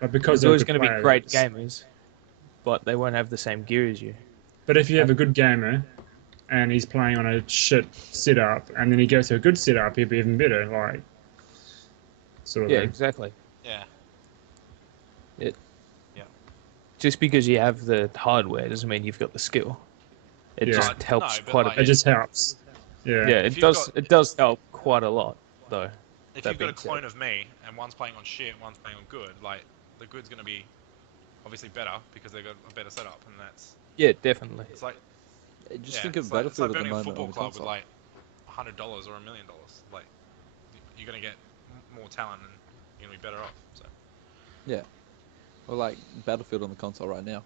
But because There's they're always good going to be players, great gamers, but they won't have the same gear as you. But if you have a good gamer and he's playing on a shit setup and then he goes to a good setup, he'll be even better. Like, sort of Yeah, thing. exactly. Yeah. Just because you have the hardware doesn't mean you've got the skill. It Yeah. just helps No, but quite like, a It bit. just helps. Yeah. Yeah, If it you've does. got- It does help quite a lot, though. If That you've got a being said. clone of me and one's playing on shit and one's playing on good, like the good's gonna be obviously better because they've got a better setup, and that's Yeah, definitely. it's like Just think of it's like Battlefield at the burning a moment football on the club with console. like $100 or $1 million. Like you're gonna get more talent and you're gonna be better off. So Yeah. Or like Battlefield on the console right now.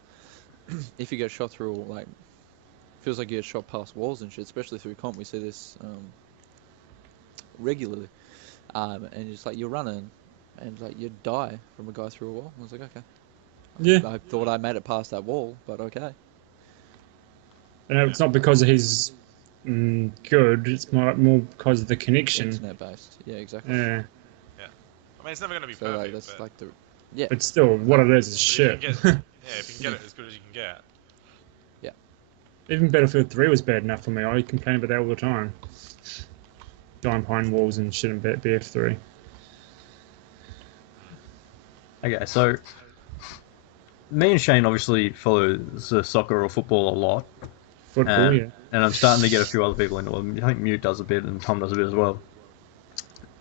If you get shot through, like, feels like you get shot past walls and shit, especially through comp. We see this regularly. And it's like you're running and like you die from a guy through a wall. I was like, okay. Yeah. I thought I made it past that wall, but okay. And it's not because he's good, it's more because of the connection. Internet based. Yeah, exactly. Yeah. I mean, it's never gonna be So perfect. like that's but, like the yeah. But still, what it is but shit. if you can get, if you can get it as good as you can get. Even Battlefield 3 was bad enough for me. I complain about that all the time. Dying behind walls and shit in BF3. Okay, so me and Shane obviously follow the soccer or football a lot, Football, yeah. and I'm starting to get a few other people into it. I think Mute does a bit and Tom does a bit as well.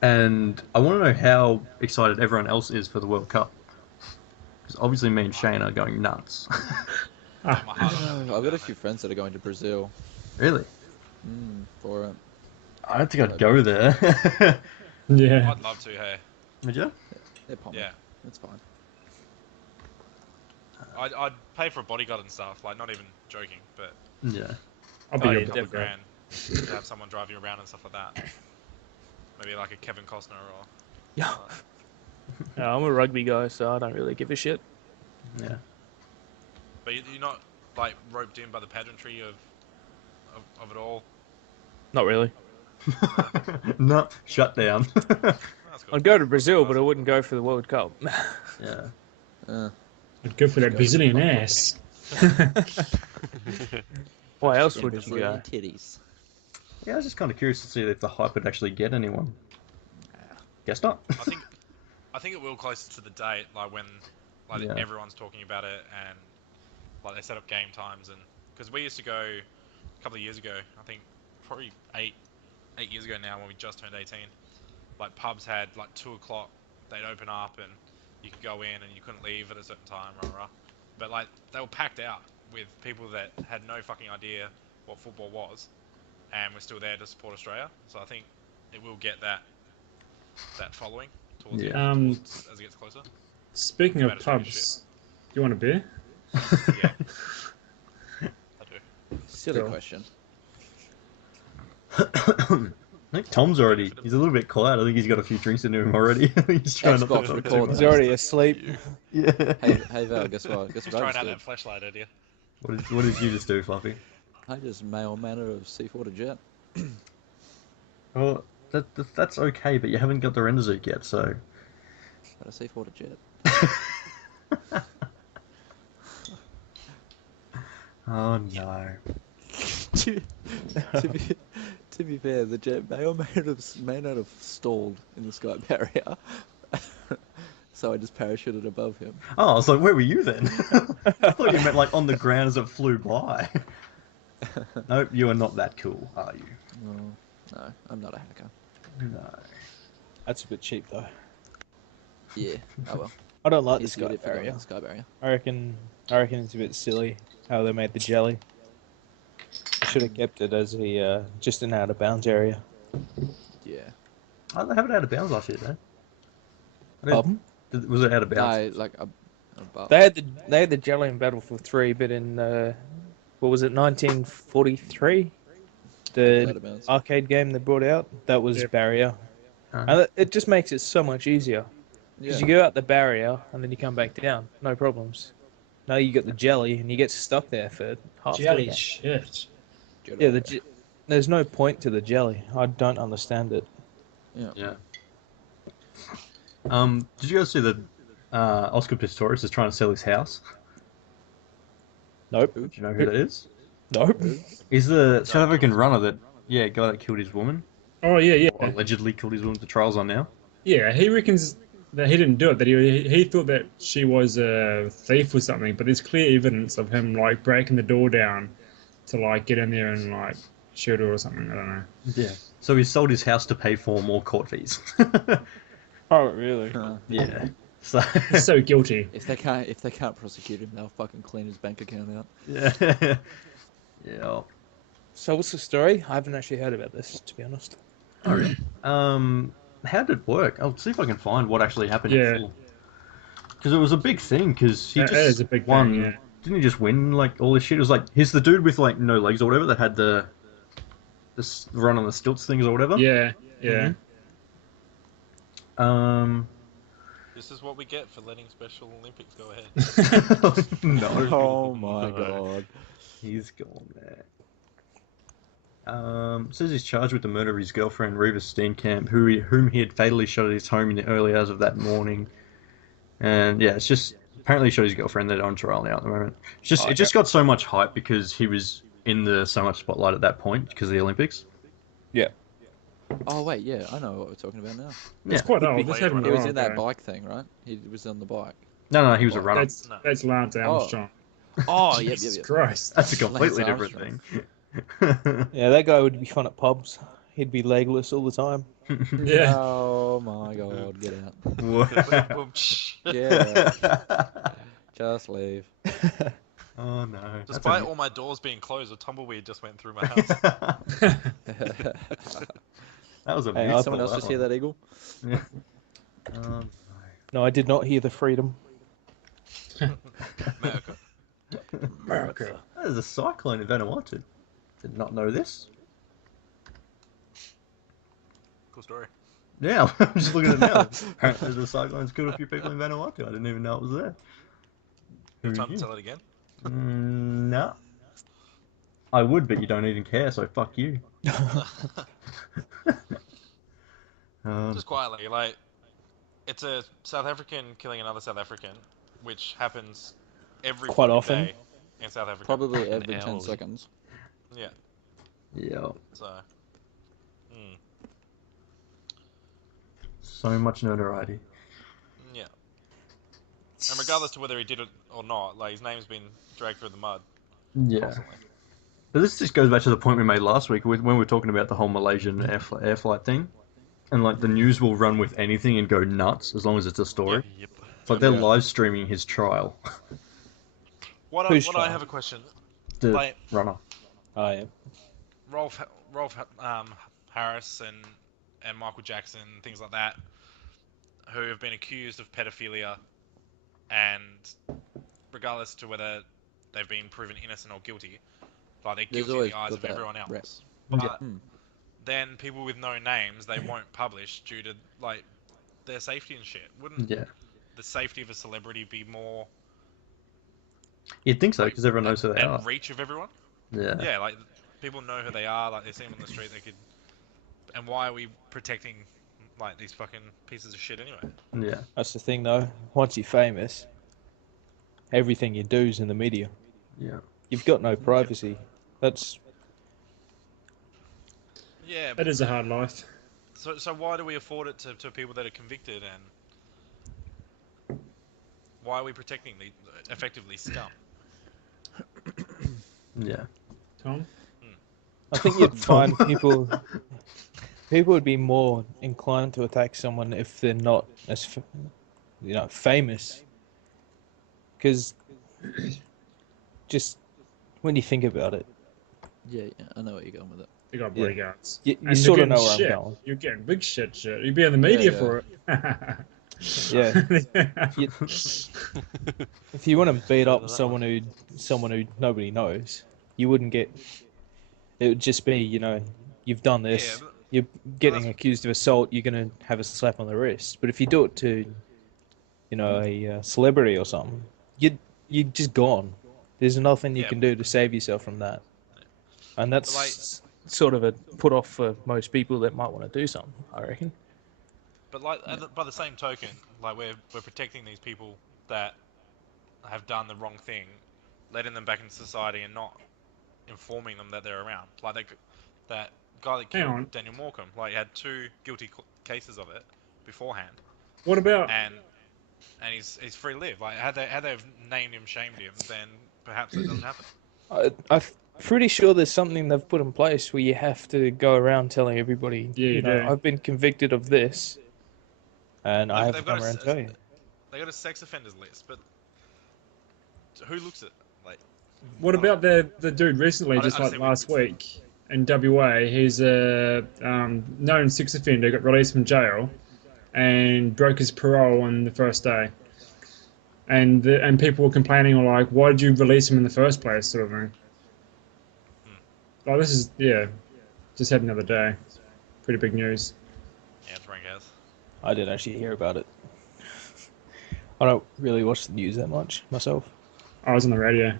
And I want to know how excited everyone else is for the World Cup. Because obviously me and Shane are going nuts. My heart on having I've it got down a few friends that are going to Brazil Really? for it. I don't think I'd go there. there. Yeah. I'd love to. Hey, Would you? They're pumped. yeah. That's fine. I'd pay for a bodyguard and stuff. Like, not even joking, but Yeah. I'll be Oh, your yeah, a couple of bodyguard. grand to have someone drive you around and stuff like that. Maybe like a Kevin Costner or. Yeah. I'm a rugby guy, so I don't really give a shit. Yeah. But you're not like roped in by the pageantry of it all. Not really. No, shut down. That's cool. I'd go to Brazil, but I wouldn't go for the World Cup. Yeah. I'd go for that Go Brazilian for the ass. Why else Yeah, would you Brazilian go? titties. Yeah, I was just kind of curious to see if the hype would actually get anyone. Guess not. I think think it will closer to the date, like when Yeah. everyone's talking about it and like they set up game times and because we used to go a couple of years ago, I think probably 8 years ago now when we just turned 18. Like pubs had like 2 o'clock, they'd open up and you could go in and you couldn't leave at a certain time, rah. But like they were packed out with people that had no fucking idea what football was, and we're still there to support Australia. So I think it will get that following towards the Yeah. end, as it gets closer. Speaking You of better talk your pubs, do you want a beer? Yeah, I do. Silly Sure. question. I think Tom's already. He's a little bit quiet. I think he's got a few drinks in him already. He's trying not Xbox to talk too record much. He's already asleep. Yeah. Hey Val, guess what? Guess Just what I trying out just did? that flashlight idea. What did you just do, Fluffy? I just mail manner of C4 to Jet. Well, that's okay, but you haven't got the Renderzook yet, so. Got a C4 to Jet. Oh no. to, to be to be fair, the jet may or may not have stalled in the sky barrier. So I just parachuted above him. Oh, I was like, where were you then? I thought you meant like on the ground as it flew by. Nope, you are not that cool, are you? No, I'm not a hacker. No. That's a bit cheap though. Yeah, oh well. I don't like the He's good sky if you're going barrier. the sky barrier. I reckon it's a bit silly how they made the jelly. They should have kept it as a just an out of bounds area. Yeah. Oh, they have it out of bounds last year, though. Pardon? Was it out of bounds? No, like above. They had the jelly in Battlefield 3, but in what was it, 1943? Out The of bounds. arcade game they brought out, that was Yep. barrier. Uh, And it just makes it so much easier. Because Yeah. you go out the barrier and then you come back down, no problems. Now you got the jelly and you get stuck there for half the Jelly game. shit. Yeah, there's no point to the jelly. I don't understand it. yeah. Did you guys see that Oscar Pistorius is trying to sell his house? Nope. Do you know who that is? Nope. He's the South African runner that, guy that killed his woman. Oh yeah, yeah, Or allegedly killed his woman. The trial's on now. yeah. He reckons that he didn't do it. That he thought that she was a thief or something. But there's clear evidence of him like breaking the door down to like get in there and like shoot her or something. I don't know. Yeah. So he sold his house to pay for more court fees. Oh, really? Yeah. So. He's so guilty. If they can't prosecute him, they'll fucking clean his bank account out. Yeah. Yeah. So what's the story? I haven't actually heard about this, to be honest. Oh, really? How did it work? I'll see if I can find what actually happened. Yeah. Because it was a big thing. Because he That just is a big won. thing, yeah. Didn't he just win like all this shit? It was like he's the dude with like no legs or whatever that had the run on the stilts things or whatever. Yeah, yeah. This is what we get for letting Special Olympics go ahead. No. Oh my god. He's gone there. Says he's charged with the murder of his girlfriend, Reva Steenkamp, whom he had fatally shot at his home in the early hours of that morning. And yeah, it's just apparently he shot his girlfriend. They're on trial now at the moment. It just got so much hype because he was in the so much spotlight at that point because of the Olympics. Yeah. Oh wait, yeah, I know what we're talking about now. Yeah. It's quite old. be This late happened when He a was while in that ago. bike thing, right? He was on the bike. No, he was a runner. That's Lance Armstrong. Oh, yep, Jesus yep. Christ. That's a completely Lance different Armstrong. thing. Yeah, that guy would be fun at pubs. He'd be legless all the time. Yeah. Oh my god, get out. Boom, shh. Yeah, just leave. Oh no. Despite all my doors being closed, a tumbleweed just went through my house. That was a Hey, beautiful Someone else just hear that eagle? Yeah. Oh, No, I did not hear the freedom. America. America. There's a cyclone in Vanuatu. Did not know this. Cool story. Yeah, I'm just looking at it now. Apparently there's a cyclone that's killed a few people in Vanuatu. I didn't even know it was there. Who Time to knew? tell it again. No. I would, but you don't even care, so fuck you. Just quietly, like, it's a South African killing another South African, which happens every Quite fucking often. day in South Africa. Probably every 10 hours. seconds. Yeah, Yeah. so. So much notoriety. And regardless to whether he did it or not, like his name's been dragged through the mud Yeah. constantly. But this just goes back to the point we made last week when we were talking about the whole Malaysian air flight thing. And like the news will run with anything and go nuts as long as it's a story. Yep. It's like they're Yeah. live streaming his trial. Who's I trial? have a question. The Like runner. Oh yeah. Rolf Harris and Michael Jackson, things like that, who have been accused of pedophilia, and regardless to whether they've been proven innocent or guilty, like they're There's guilty in always the eyes got of that everyone rep. else. But Hmm. then people with no names, they won't publish due to like their safety and shit. Wouldn't Yeah. the safety of a celebrity be more You'd think so, because everyone knows who they and are. reach of everyone? Yeah. Yeah, like people know who they are. Like they see them on the street, they could. And why are we protecting like these fucking pieces of shit anyway? Yeah. That's the thing, though. Once you're famous, everything you do is in the media. Yeah. You've got no privacy. That's Yeah. That is a hard life. So why do we afford it to people that are convicted, and why are we protecting the effectively scum? Yeah. Tom? I think you'd find people would be more inclined to attack someone if they're not as famous, because just when you think about it, Yeah, I know where you're going with it. You got Yeah. bodyguards. you And sort you're of know getting where shit. I'm going. You're getting big shit. You'd be on the media Yeah. for it. Yeah, You- if you want to beat up someone who nobody knows, you wouldn't get. It would just be, you've done this. Yeah, but You're getting that's- accused of assault. You're gonna have a slap on the wrist. But if you do it to, a celebrity or something, you're just gone. There's nothing you Yeah. can do to save yourself from that. And that's Like- sort of a put off for most people that might want to do something, I reckon. But like, by the same token, like we're protecting these people that have done the wrong thing, letting them back into society and not informing them that they're around. Like that guy that Hang killed on. Daniel Morecambe, like he had 2 guilty cases of it beforehand, What about and he's free to live. Like had they've named him, shamed him, then perhaps that doesn't happen. I'm pretty sure there's something they've put in place where you have to go around telling everybody, Yeah, you do. I've been convicted of this, and I have to They've got come around and tell you. They got a sex offenders list, but who looks at like? what about the dude recently, I just don't like see last what- week in WA? He's a known sex offender, got released from jail, and broke his parole on the first day. And people were complaining, like, why did you release him in the first place, sort of thing. Oh, this is just had another day. Pretty big news. Yeah, Frank has. I didn't actually hear about it. I don't really watch the news that much myself. I was on the radio.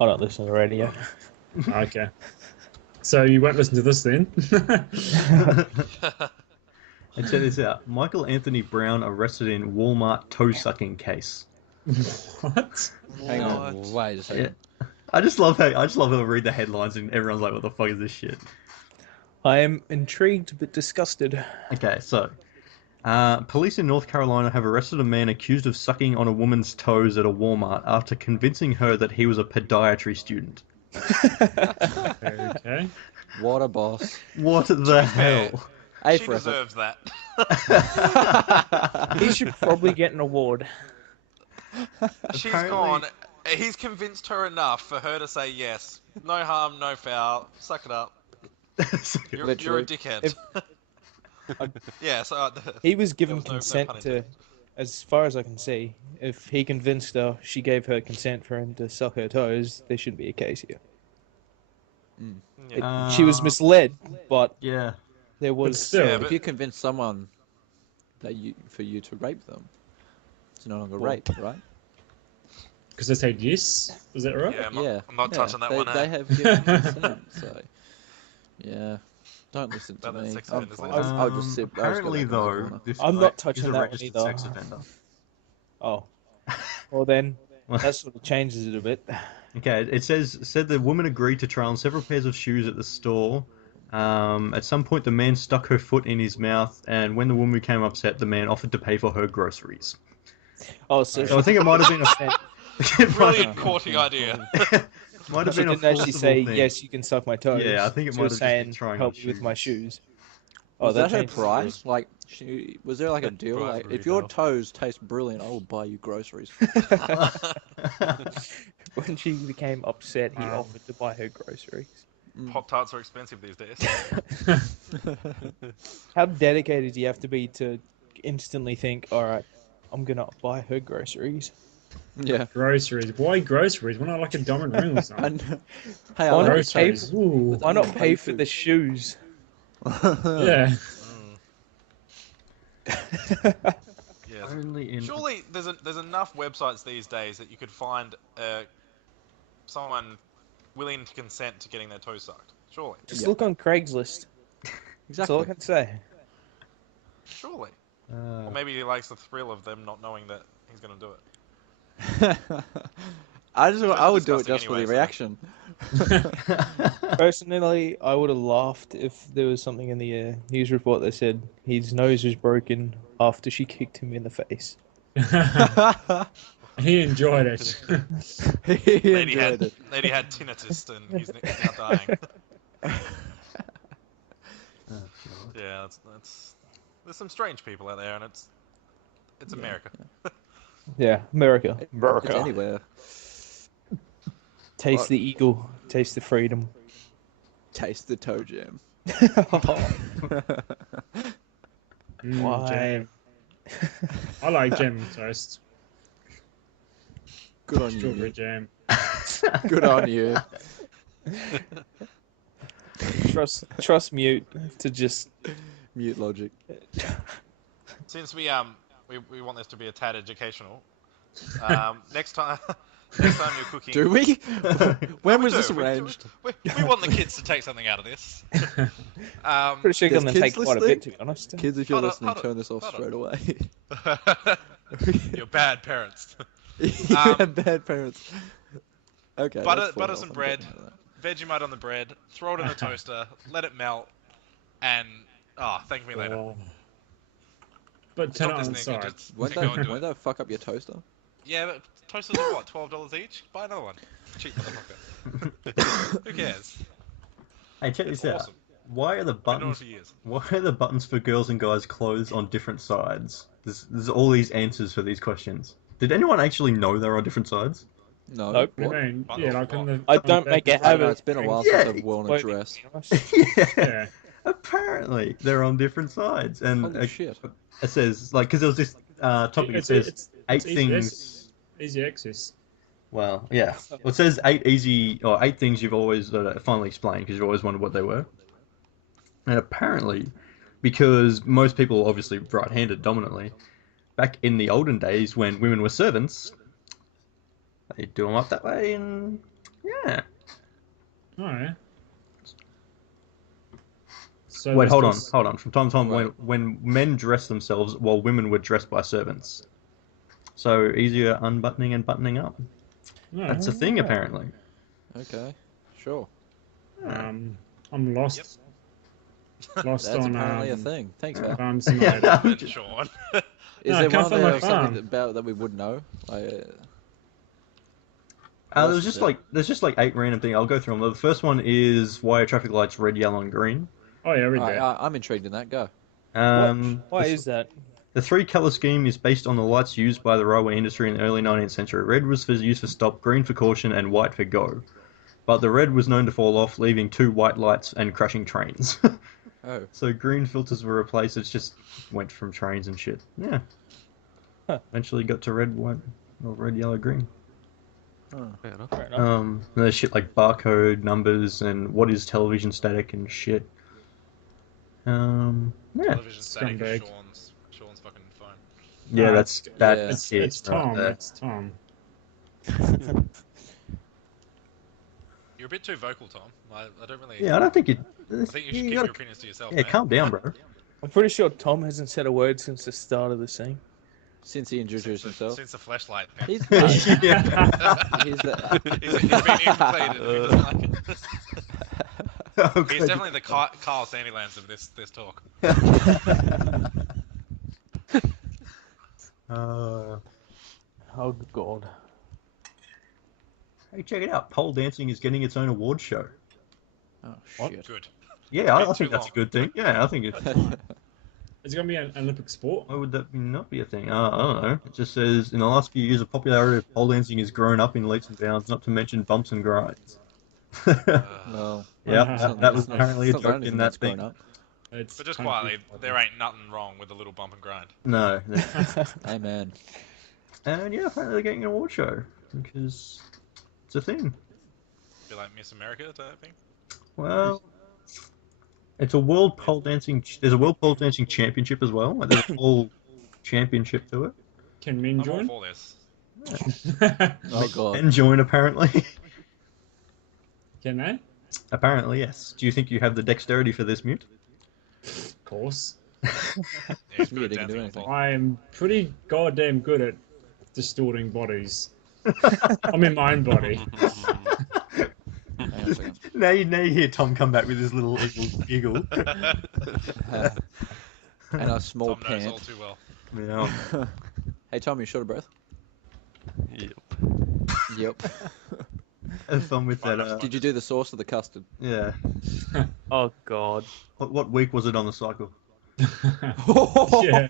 I don't listen to the radio. Okay. So you won't listen to this then? And check this out. Michael Anthony Brown arrested in Walmart toe-sucking case. What? Hang on, What? wait a second. I just love how I read the headlines and everyone's like, "What the fuck is this shit?" I am intrigued but disgusted. Okay, so police in North Carolina have arrested a man accused of sucking on a woman's toes at a Walmart after convincing her that he was a podiatry student. Okay. What a boss. What the hell? A She for effort. deserves that. He should probably get an award. She's Apparently- gone. He's convinced her enough for her to say yes. No harm, no foul. Suck it up. You're a Literally. dickhead. Yeah, so He was given There was no consent pun to, intended. as far as I can see, if he convinced her, she gave her consent for him to suck her toes, there shouldn't be a case here. yeah. She was misled, but Yeah. there But was... still, Yeah, If you convince someone that for you to rape them, it's no longer rape, right? because they said yes. Is that right? Yeah, Yeah. I'm not yeah, touching that they, one. They have given consent, so yeah. Don't listen to About that me. sex I'm offenders fine. list. I'll just sit. I'll just go Apparently, back in my though, corner. this I'm guy not touching is a that one registered either. sex offender. Oh. Well then, that sort of changes it a bit. Okay, it said the woman agreed to try on several pairs of shoes at the store. At some point, the man stuck her foot in his mouth, and when the woman became upset, the man offered to pay for her groceries. Oh, so So I think it might have been a Brilliant courting idea. might have she been a didn't actually forcible say, thing. yes, you can suck my toes. Yeah, I think it She might was have just been saying, trying help on me with my shoes. shoes. Oh, Was that her changes the rules. price? Like, was there like a deal? Like, if your Bribery, toes taste brilliant, I will buy you groceries. When she became upset, he Wow. offered to buy her groceries. Pop tarts are expensive these days. How dedicated do you have to be to instantly think, all right, I'm gonna buy her groceries? Yeah. Groceries. Why groceries? Why not like a diamond ring or something? And hey, I Why like not your pay toes. Groceries. Ooh. Why not Buy pay you for food. the shoes? Yeah. Yeah. Only in Surely there's enough websites these days that you could find someone willing to consent to getting their toes sucked. Surely. Just Yeah. look on Craigslist. That's all I Exactly. can say. Surely. uh, Or maybe he likes the thrill of them not knowing that he's gonna do it. I Shows would do it disgusting just for the anyway, so- reaction. Personally, I would have laughed if there was something in the news report that said his nose was broken after she kicked him in the face. He enjoyed it. He Lady enjoyed it. had tinnitus and he's now dying. Yeah, that's there's some strange people out there, and it's Yeah. America. Yeah, America. It's anywhere. Taste What? the eagle. Taste the freedom. Taste the toe jam. Why? Jam. I like jam and toast. Good on you. Strawberry jam. Good on you. Trust mute to just Mute logic. Since we want this to be a tad educational, next time you're cooking. Do we? When we was do. this We do. arranged? We want the kids to take something out of this. pretty sure There's gonna kids take quite a listening? bit, to be honest. Kids, if you're Hold on, listening, hold on, turn this off hold on. straight away. You're bad parents. You have bad parents. Okay. Butter that's fair some enough, I'm bread, getting out of Vegemite on the bread, throw it in the toaster, let it melt, and thank me later. Oh. But turn Stop it on listening the and side. just that. Won't go and do won't it. that fuck up your toaster? Yeah, but toasters are what, $12 each? Buy another one. Cheap motherfucker. Who cares? Hey, check It's this out. awesome. Why are the Been doing it buttons? for years. Why are the buttons for girls and guys' clothes on different sides? There's all these answers for these questions. Did anyone actually know they're on different sides? No. Nope. What do What? you mean? What Yeah, the like on fuck? the. I on don't the make back a I and don't know. habit. It's been a while Yeah. since I've worn a Clothing, dress. to be honest. Yeah. Yeah. Apparently, they're on different sides, and Holy shit. it says like because there was this topic. It says It's eight easy, things. easy access. Well, yeah. Well, it says eight things you've always finally explained because you've always wondered what they were. And apparently, because most people obviously right-handed dominantly, back in the olden days when women were servants, they do them up that way, and yeah. Oh, yeah. So Wait, there's hold on. just- From time to time, Right. when men dressed themselves while women were dressed by servants, so easier unbuttoning and buttoning up. No, That's a thing, apparently. Okay. Sure. I'm lost. Yep. Lost That's on apparently a thing. Thanks, Val. Farm Yeah. Simulator. And Sean. Is No, I there can't one find there my of something farm. about that we would know? Like, There's just like 8 random things. I'll go through them. The first one is why are traffic lights red, yellow, and green? Oh yeah, read Alright, that. I'm intrigued in that. Go. Why is that? The 3-color scheme is based on the lights used by the railway industry in the early 19th century. Red was used for stop, green for caution, and white for go. But the red was known to fall off, leaving 2 white lights and crashing trains. Oh. So green filters were replaced. It just went from trains and shit. Yeah. Huh. Eventually got to red, white, or red, yellow, green. Fair enough. Fair enough. There's shit like barcode, numbers, and what is television static and shit. Yeah. Television static is Scumbag. Sean's fucking phone. Yeah, No, that's yeah. that's it. It's right Tom. there. It's Tom. You're a bit too vocal, Tom. I don't really. Yeah, I don't think it. I think you should keep your opinions to yourself. Yeah, man. calm down, bro. I'm pretty sure Tom hasn't said a word since the start of the scene. Since he introduced himself. Since the flashlight. He's no, Yeah. he's the, He's been inflated. He doesn't like it. Oh, He's God. definitely the Carl Sandilands of this talk. Oh god. Hey, check it out. Pole dancing is getting its own award show. Oh What? shit. Good. Yeah, I Been think too that's a long. good thing. Yeah, I think it's. Is it gonna be an Olympic sport? Why would that not be a thing? I don't know. It just says in the last few years, the popularity of pole dancing has grown up in leaps and bounds, not to mention bumps and grinds. Well, Yeah, it's not, that was it's not, apparently it's a not the joke only in thing that that's thing. grown up. It's But just kind of quietly, there ain't nothing wrong with a little bump and grind. No. Amen. And yeah, apparently they're getting an award show because it's a thing. Be like Miss America type thing. Well, it's a world pole dancing. There's a world pole dancing championship as well. Like, there's a whole championship to it. Can men I'm all join? for this. Oh god. And join apparently. Can they? Apparently, yes. Do you think you have the dexterity for this, Mute? Of course. Yeah, it's Me, good they can do dancing on anything. pole. I'm pretty goddamn good at distorting bodies. I mean, my own body. Hang on a second. Now you hear Tom come back with his little giggle. And a small Tom knows all pant. too well. Yeah. Hey Tom, you short of breath? Yep. Yep. Have fun with that. Did you do the sauce or the custard? Yeah. Oh god. What week was it on the cycle? Yeah.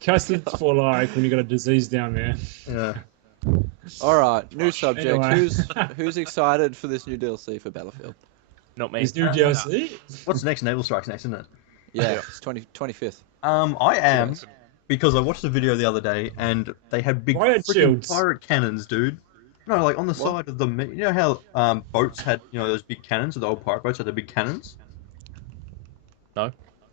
Custard's for like when you got a disease down there. Yeah. All right, new subject. Anyway. Who's excited for this new DLC for Battlefield? Not me. Is new DLC? What's next? Naval Strike's next, isn't it? Yeah, it's 25th. I am because I watched the video the other day and they had big Riot freaking shields. pirate cannons, dude. No, like on the What? side of them. You know how boats had those big cannons? The old pirate boats had the big cannons. No.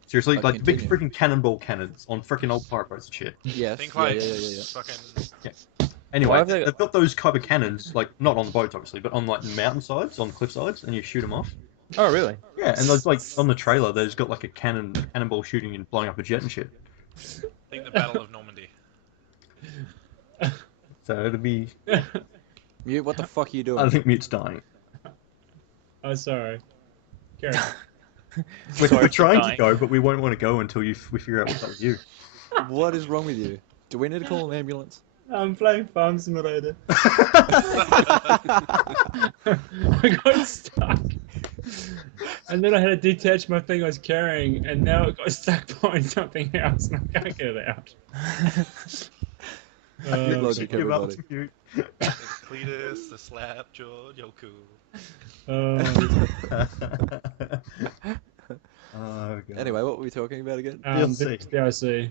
Seriously, But like the big continue. freaking cannonball cannons on freaking old pirate boats and shit. Yes. Think Yeah, like yeah, yeah, yeah, yeah. fucking. Anyway, Why have they- they've got those type of cannons, like not on the boats obviously, but on like the mountain sides, on cliff sides, and you shoot them off. Oh really? Yeah, and there's like on the trailer, there's got like a cannonball shooting and blowing up a jet and shit. Think the Battle of Normandy. So it'll be. Mute, what the fuck are you doing? I think Mute's dying. Oh, sorry. Carry on. We're Sorry for trying to dying. go, but we won't want to go until we figure out what's up with you. What is wrong with you? Do we need to call an ambulance? I'm playing Farm Simulator. I got stuck. And then I had to detach my thing I was carrying, and now it got stuck behind something else, and I can't get it out. Good logic, Give up, everybody. Mute. Cletus, the slap jaw, Yoku. Oh, God. Anyway, what were we talking about again? The DLC.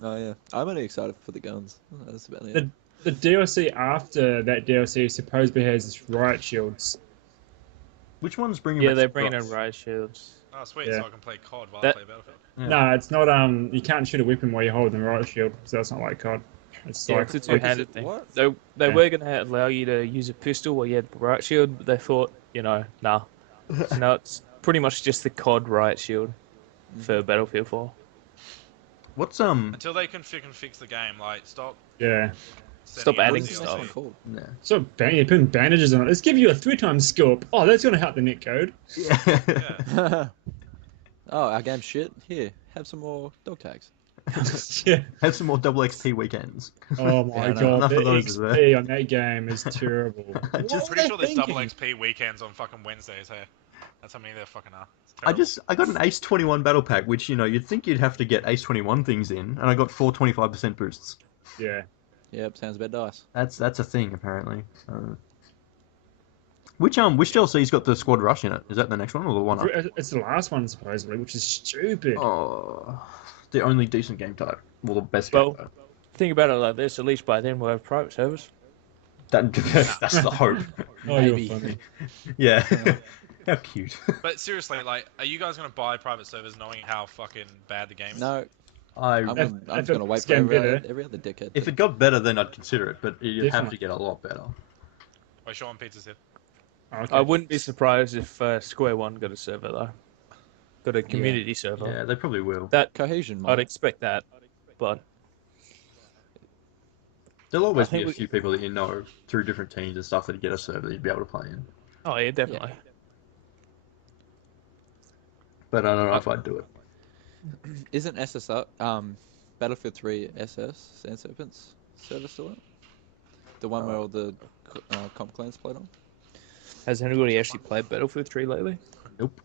Oh yeah, I'm only excited for the guns. That's about it. The DLC after that DLC supposedly has this riot shields. Which one's bringing Yeah, back they're the bringing in crops? riot shields. Oh sweet, Yeah. so I can play COD while That- I play Battlefield. Yeah. No, it's not. You can't shoot a weapon while you're holding the riot shield, so that's not like COD. It's Yeah, like it's a two-handed thing. What? They Yeah. were going to allow you to use a pistol while you had riot shield, but they thought, nah. So now it's pretty much just the COD riot shield for Battlefield 4. What's Until they can fix the game, like stop. yeah. Stop sending adding it What's to the stuff. next one called? Yeah. So you're putting bandages on it. Let's give you a 3x scope. Oh, that's gonna help the netcode. Yeah. Oh, our game's shit. Here, have some more dog tags. Yeah. Have some more double XP weekends. Oh my Yeah, no, god, enough the of those is XP there. on that game is terrible. I What just- were Pretty they sure there's double thinking? XP weekends on fucking Wednesdays. Hey, that's how many there fucking are. It's I got an Ace 21 battle pack, which you'd think you'd have to get Ace 21 things in, and I got 4 25% boosts. Yeah. Yep, sounds about nice. That's a thing apparently. Which DLC's got the squad rush in it? Is that the next one or the one up? It's the last one supposedly, which is stupid. Oh, the only decent game type. Well, the best Well- game type. Think about it like this, at least by then we'll have private servers. That's the hope. Oh, Maybe. you're funny. Yeah. How cute. But seriously, like, are you guys gonna buy private servers knowing how fucking bad the game is? No, I'm If- I'm if gonna it's wait for getting every other decade. If it got better, then I'd consider it, but you'd have Definitely. to get a lot better. Wait, Sean Pizza's here. Okay. I wouldn't be surprised if Square One got a server though. Got a community server. Yeah, they probably will. That Cohesion, I'd mate. expect that, but There'll always I think be a we- few people that you know through different teams and stuff that get a server that you'd be able to play in. oh yeah, definitely. But I don't know if I'd do it. Isn't SSR Battlefield 3 SS Sand Serpents server still out? The one where all the comp clans played on? Has anybody actually played Battlefield 3 lately? Nope.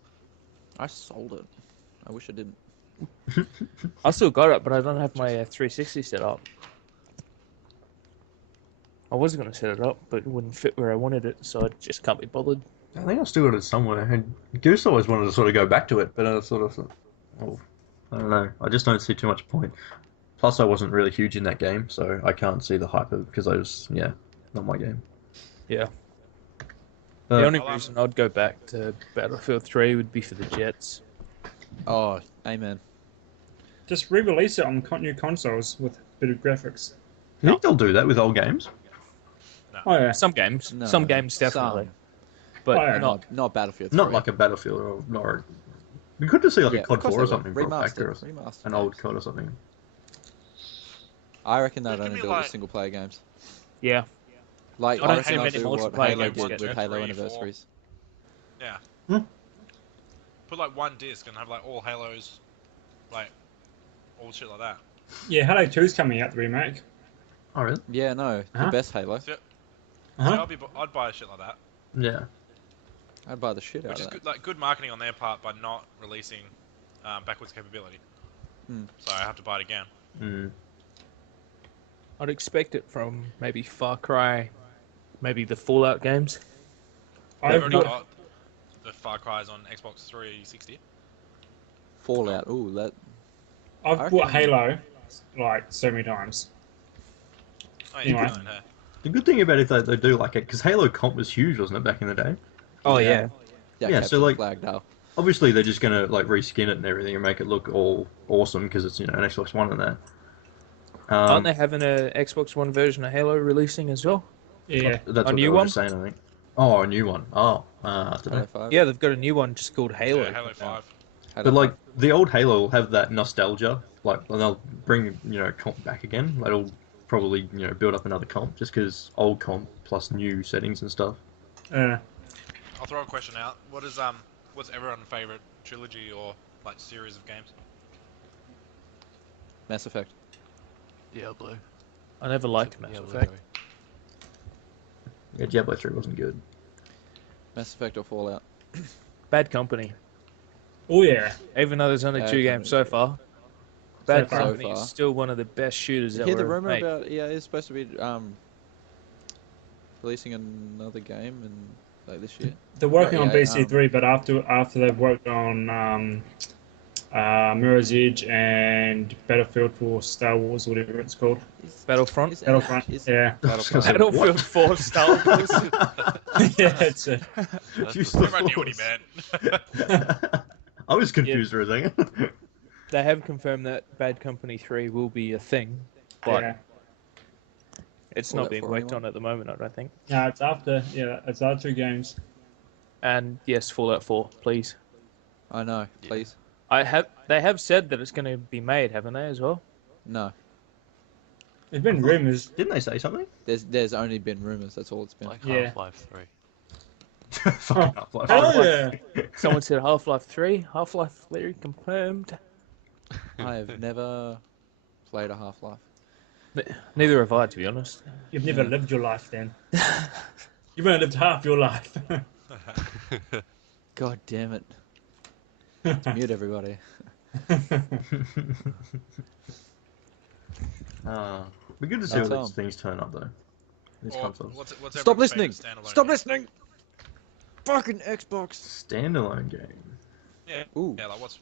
I sold it. I wish I didn't. I still got it, but I don't have my 360 set up. I was going to set it up, but it wouldn't fit where I wanted it, so I just can't be bothered. I think I still got it somewhere. And Goose always wanted to sort of go back to it, but I sort of thought, oh, I don't know. I just don't see too much point. Plus, I wasn't really huge in that game, so I can't see the hype of it because I was, not my game. Yeah. But, The only reason I'd go back to Battlefield 3 would be for the jets. Oh, amen. Just re-release it on new consoles with a bit of graphics. you think they'll do that with old games? Oh yeah. Some games. No, Some games definitely. some. But Oh, yeah. Not Battlefield 3. Not like a Battlefield or it'd be good to see like a COD of course 4 or they will. something brought back or Remastered an old games. COD or something. I reckon It they'd could only be do it like- with single player games. Yeah. Like, I I don't reckon see they'll many do what multiplayer Halo games did get with Halo 3, 4. Anniversaries. Yeah. Put like one disc and have like all Halos, like all shit like that. Yeah, Halo 2's coming out, the remake. Oh really? Yeah, no, Huh? the best Halo. So, Uh-huh. I'd buy a shit like that. Yeah. I'd buy the shit out Which of is that. good, like good marketing on their part by not releasing backwards capability. Hmm. So I have to buy it again. Mm. I'd expect it from maybe Far Cry, maybe the Fallout games. I've I've already got, got the Far Cry's on Xbox 360. Fallout. Ooh, that. I've I bought reckon- Halo like so many times. Oh, yeah, Anyway. fine, hey. The good thing about it they do like it because Halo comp was huge, wasn't it, back in the day? Oh Yeah. yeah. Yeah, Capture so, the like- flag now. Obviously, they're just gonna like reskin it and everything and make it look all awesome because it's an Xbox One and that. Aren't they having a Xbox One version of Halo releasing as well? Yeah. That's a what new they were one? just saying, I think. Oh, a new one. Oh, I don't know. Halo 5. Yeah, they've got a new one just called Halo. Yeah, Halo 5. Halo But like 5. the old Halo will have that nostalgia. Like they'll bring comp back again. They'll probably build up another comp just because old comp plus new settings and stuff. Uh, I'll throw a question out. What's everyone's favorite trilogy or like series of games? Mass Effect. Diablo. I never liked Mass Diablo Effect. 3. Yeah, Diablo 3 wasn't good. Mass Effect or Fallout. Bad Company. oh yeah. Even though there's only Bad 2 games so far, Bad far. Company So far. is still one of the best shooters You ever hear the rumor made. about is supposed to be releasing another game like this year. They're working on Yeah, BC3, but after they've worked on Mirror's Edge and Battlefield for Star Wars, whatever it's called. Battlefront? Battlefront. Is- Yeah. Battlefront. Battlefield 4 Star Wars. Yeah, it's a, Use I the never knew what he Force. meant. I was confused for a second. They have confirmed that Bad Company 3 will be a thing, but yeah. it's Fallout not being 4 worked anyone? on at the moment, I don't think. No, it's after 2 games. And yes, Fallout 4, please. I know. Please. They have said that it's going to be made, haven't they, as well? No. There's been rumors. Didn't they say something? There's only been rumors. That's all it's been. Like Yeah. Half-Life 3. Fucking Half-Life. Oh yeah. Someone said Half-Life 3. Half-Life 3 confirmed. I have never played a Half-Life. Neither have I, to be honest. You've never lived your life then. You've only lived half your life. God damn it. Mute everybody. Be good to see That's all all. these things turn up though. These Or consoles. what's Stop everyone's listening. favourite standalone Stop game? listening. Fucking Xbox. Standalone game. Yeah, Ooh. yeah. Like what's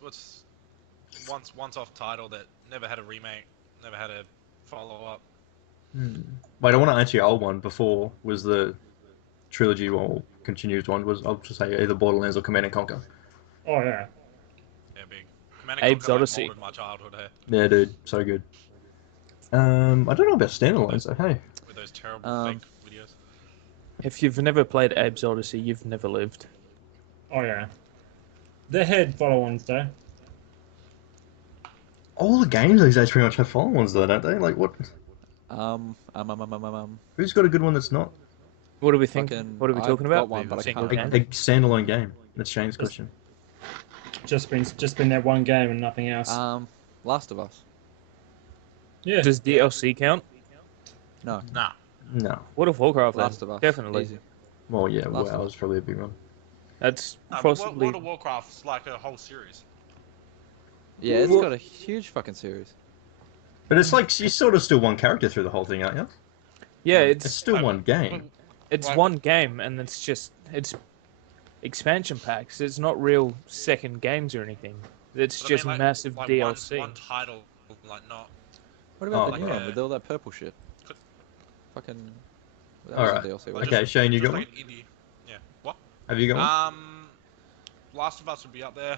once off title that never had a remake, never had a follow up. Wait, I want to answer your old one before was the trilogy or continued one was I'll just say either Borderlands or Command and Conquer. Oh yeah. Yeah, big. Command and Abe's Conquer, like, Odyssey. moulded my childhood here Yeah, dude, so good. I don't know about standalones though. Hey, with those terrible fake videos. If you've never played Abe's Odyssey, you've never lived. Oh yeah. They had follow-ons though. all the games these days pretty much have follow-ons though, don't they? Like what? Who's got a good one that's not What are we thinking? Fucking- What are we I've talking got about? one, but I Single can't game? a standalone game? That's Shane's question. Just been that one game and nothing else. Last of Us. Yeah. Does DLC count? No. Nah. No. World of Warcraft, then. Last of Us. Definitely. Easy. Well, yeah, Last of WoW Us. is probably a big one. That's But possibly. World of Warcraft's like a whole series. Yeah, it's Well- got a huge fucking series. But it's like you're sort of still one character through the whole thing, aren't you? Yeah, It's still Like, one game. it's like- one game, and it's expansion packs. It's not real second games or anything. It's But I just mean, like, massive like DLC. One title, like not. What about Oh, the new yeah. one with all that purple shit? Could- Fucking. That All was right. a DLC. Well, wasn't Okay, it? Shane, you just got like an indie. Yeah. What? Have you got one? Last of Us would be up there.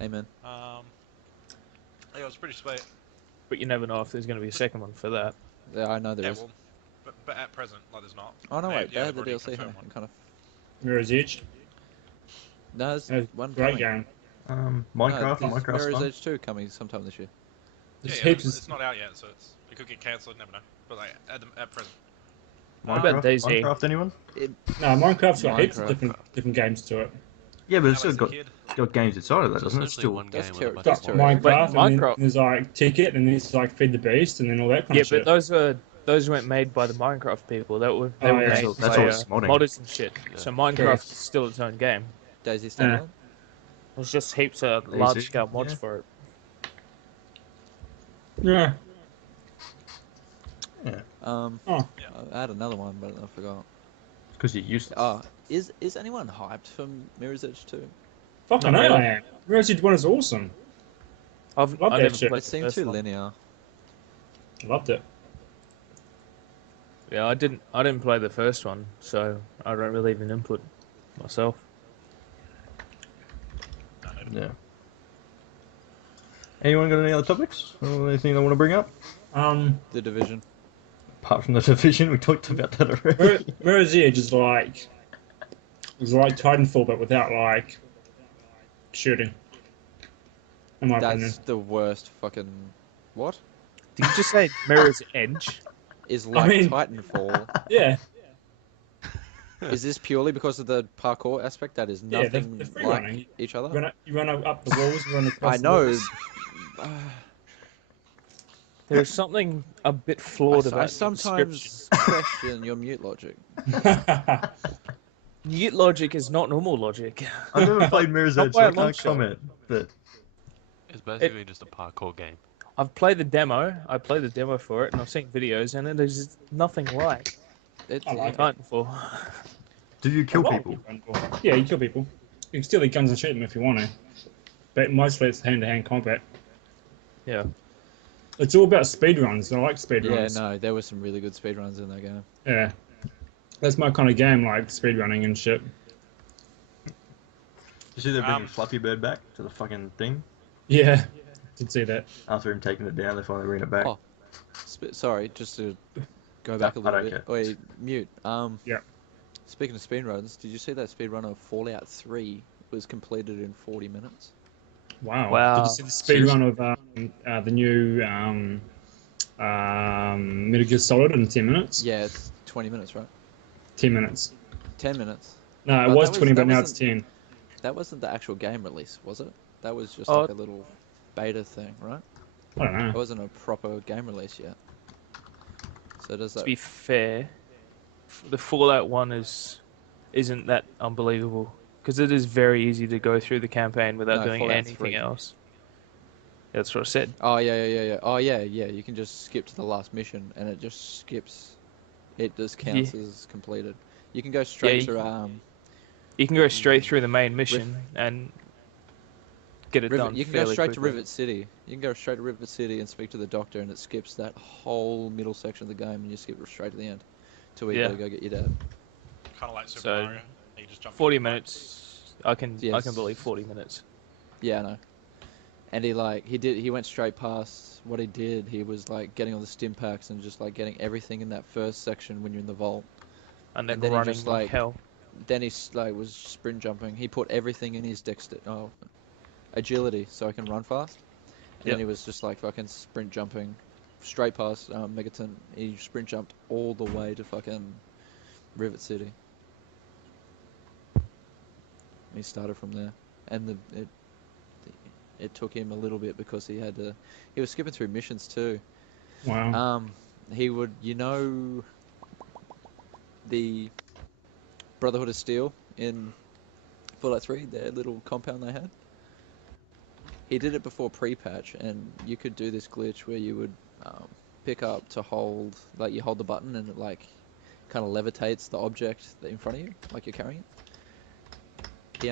Amen. Yeah, it was pretty sweet. But you never know if there's going to be a second one for that. Yeah, I know there Yeah, is. well, but at present, like there's not. Oh no, wait, they yeah, had the they've already DLC. Huh? confirmed one. Kind of. Mirror's Edge. No, there's That's one great coming. game. Minecraft. No, Minecraft's Mirror's fun. Edge 2 coming sometime this year. There's Yeah, heaps it's, of it's not out yet, so it could get cancelled. Never know. But like at present. What about Minecraft? DayZ? Minecraft, anyone? no, Minecraft's got heaps of Minecraft. different games to it. Yeah, but it's Alex still the Kid. got games inside of that, It's doesn't it? essentially Still. one That's game ter- with a that's bunch of terrible. Minecraft, and then Minecraft- there's like Ticket, and there's like Feed the Beast, and then all that kind Yeah, of shit. but those weren't made by the Minecraft people. They were Oh, made yeah. That's all- that's by all it's modding. modders and shit. Yeah. So Minecraft is still its own game. Daisy standalone. There's just heaps of DayZ, large scale mods yeah. for it. Yeah. Oh. I had another one, but I forgot. Because you're useless. Oh, is anyone hyped for Mirror's Edge 2? Fucking Not hell, really. I am. Mirror's Edge 1 is awesome. I Love never that shit. played It the seemed first too one. linear. Loved it. Yeah, I didn't play the first one, so I don't really even input myself. Yeah. Anyone got any other topics? Or anything they want to bring up? The Division. Apart from the division, we talked about that already. Mirror's Edge is like Titanfall, but without like shooting. In my opinion. That's the worst fucking. What? Did you just say Mirror's Edge? Is like mean- Titanfall. Yeah. Is this purely because of the parkour aspect that is Yeah, nothing the free like running. each other? You run up the walls, you run across I the know. walls. There's something a bit flawed I about the sometimes question your mute logic. description. Mute logic is not normal logic. I've never played Mirror's Not Edge, by so a I long can't shot. comment. But It's basically just a parkour game. I've played the demo. I played the demo for it, and I've seen videos, and it is nothing like It's, I like yeah. Titanfall. do you kill A lot of people? Titanfall. Yeah, you kill people. You can steal their guns and shoot them if you want to. But mostly it's hand-to-hand combat. Yeah. It's all about speedruns. I like Yeah, speedruns. no, there were some really good speedruns in that game. Yeah. That's my kind of game, like speedrunning and shit. You see they're bringing Um, Flappy Bird back to the fucking thing? Yeah, did see that. After him taking it down, they finally bring it back. Oh. Sorry, just to go back a I little don't bit. care. Wait, mute. Yeah. Speaking of speedruns, did you see that speedrun of Fallout 3 was completed in 40 minutes? Wow. Wow. Did you see the speedrun of the new Metal Gear Solid in 10 minutes? Yeah, it's 20 minutes, right? 10 minutes. 10 minutes. No, it But was that 20, was- but that now it's wasn't- 10. That wasn't the actual game release, was it? That was just Oh. like a little beta thing, right? I don't It know. wasn't a proper game release yet. So does To that... be fair, the Fallout one isn't that unbelievable because it is very easy to go through the campaign without No, doing Fallout anything 3. else. That's what I said. Oh, yeah. Oh, yeah. You can just skip to the last mission, and it just skips. It just counts as completed. You can go straight you to You can go straight through the main mission and get it Rivet. done. You can go fairly straight to quickly. Rivet City. You can go straight to Rivet City and speak to the doctor, and it skips that whole middle section of the game, and you skip straight to the end, to where you Yeah. gotta go get your dad. Kind of like Super So, Mario. You just jump 40 in. minutes. I can Yes. believe 40 minutes. Yeah, I know. And he went straight past what he did. He was like getting all the stim packs and just like getting everything in that first section when you're in the vault. And then, And then he running just, like like, hell. Then he was sprint jumping. He put everything in his agility so I can run fast. And Yep. then he was just like fucking sprint jumping straight past Megaton. He sprint jumped all the way to fucking Rivet City. And he started from there, and it took him a little bit because he was skipping through missions too. Wow. he would, the Brotherhood of Steel in Fallout 3, their little compound they had. He did it before pre-patch, and you could do this glitch where you would pick up to hold, like you hold the button and it like kind of levitates the object in front of you, like you're carrying it. He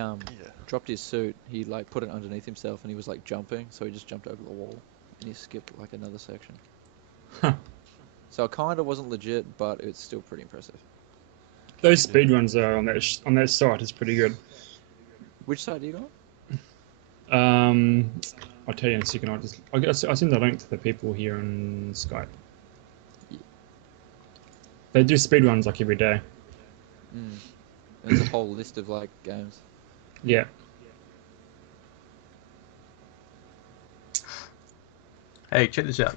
dropped his suit, he like put it underneath himself and he was like jumping, so he just jumped over the wall and he skipped like another section. Huh. So it kind of wasn't legit, but it's still pretty impressive. Those speedruns are on that site is pretty good. Which side do you got? I'll tell you in a second. I'll send the link to the people here on Skype. Yeah. They do speedruns like every day. There's a whole list of like games. Yeah. Hey, check this out.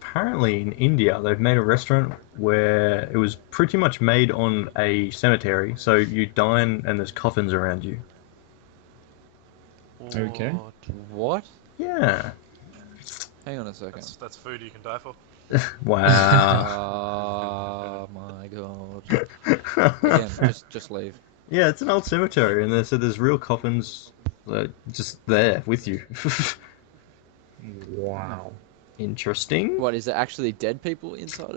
Apparently in India, they've made a restaurant where it was pretty much made on a cemetery. So you dine and there's coffins around you. Okay. What? Yeah. Hang on a second. That's food you can die for. Wow. Oh my god. Again, just leave. Yeah, it's an old cemetery, and so there's real coffins just there with you. Wow. Interesting. What, is it actually dead people inside of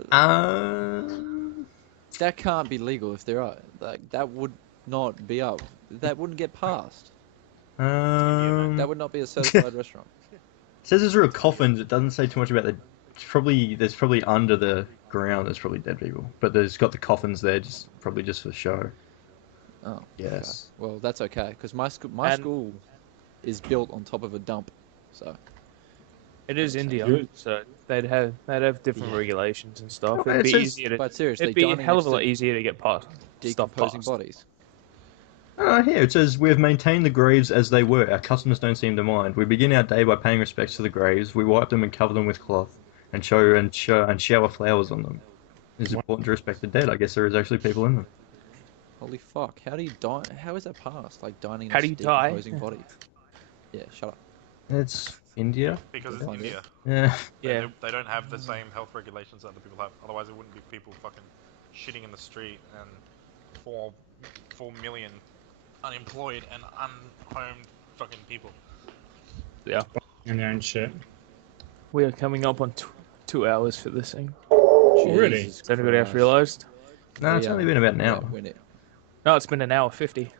it? That can't be legal if there are. Like, that would not be up. That wouldn't get passed. That would not be a certified restaurant. It says there's real coffins. It doesn't say too much about there's probably under the ground there's probably dead people, but there's got the coffins there probably just for show. Oh. Yes. Okay. Well, that's okay, because my school is built on top of a dump, so. It is India, so they'd have different regulations and stuff. Well, It'd be it says- easier to. But seriously, It'd be a dining hell of next a lot to easier to get past stuff decomposing past. bodies. Here it says we have maintained the graves as they were. Our customers don't seem to mind. We begin our day by paying respects to the graves. We wipe them and cover them with cloth, and shower flowers on them. It's important to respect the dead. I guess there is actually people in them. Holy fuck! How do you die? How is that passed? Like dining How next do to you die? decomposing bodies? Yeah, shut up. It's India. Because it's Find it. India. Yeah. Yeah. They don't have the same health regulations that other people have. Otherwise, it wouldn't be people fucking shitting in the street and 4 million unemployed and unhomed fucking people. Yeah. And their own shit. We are coming up on 2 hours for this thing. really? Jesus Has anybody else Christ. realised? No, it's We, only been about an yeah, hour. No, it's been an hour 50.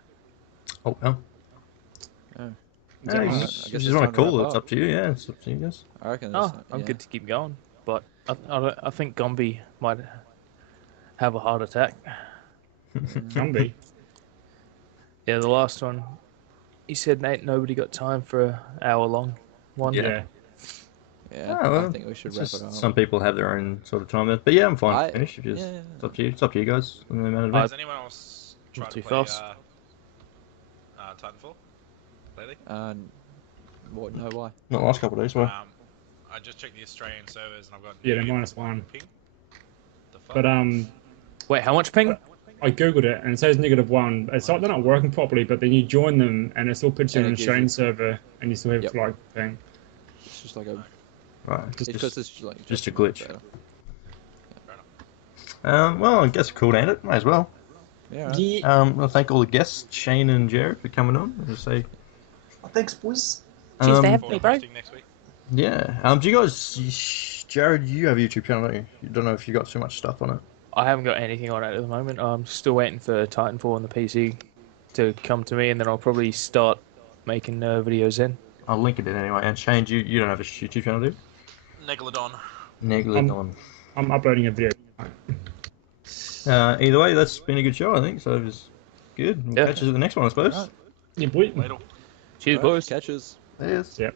Oh well. Oh. No, Alright, you I just guess you it's want time to to call it. wrap It's up. up to you. Yeah, it's up to you guys. I reckon. Oh, I'm good to keep going, but I think Gumby might have a heart attack. Gumby. Yeah, the last one, he said, "Nate, nobody got time for an hour-long one." Yeah. Yeah, Oh, well, I think we should It's wrap just it up. some people have their own sort of time. But yeah, I'm fine to finish. If you yeah. it's up to you. It's up to you guys. And the amount of Has anyone else tried Not to too play fast. Titanfall lately? What? No, why? Not the last couple of days. Well, I just checked the Australian servers and I've got Yeah, they're negative -1. ping. The fuck? But Wait, how much ping? I googled it and it says -1. It's like they're not working properly, but then you join them and it still puts you And on it an gives Australian you- server and you still have Yep. like thing. It's just like a. right. It's because it's like just a glitch. better. Well, I guess cool to end it. Might as well. Yeah. Right. Well, thank all the guests, Shane and Jarrad, for coming on. And just say, Thanks, boys. Cheers to um, have Forward me, to bro. hosting next week. yeah. Do you guys, Jarrad, you have a YouTube channel, don't you? You don't know if you got too much stuff on it. I haven't got anything on it at the moment. I'm still waiting for Titanfall on the PC to come to me, and then I'll probably start making videos in. I'll link it in anyway. And Shane, you don't have a YouTube channel, do you? Megalodon. Megalodon. I'm uploading a video. Either way, that's been a good show, I think. So it was good. We'll Yeah. catch us at the next one, I suppose. Alright. Yeah, boy. Ladle. Cheers, Right, boys. Catches. Yes. Yep.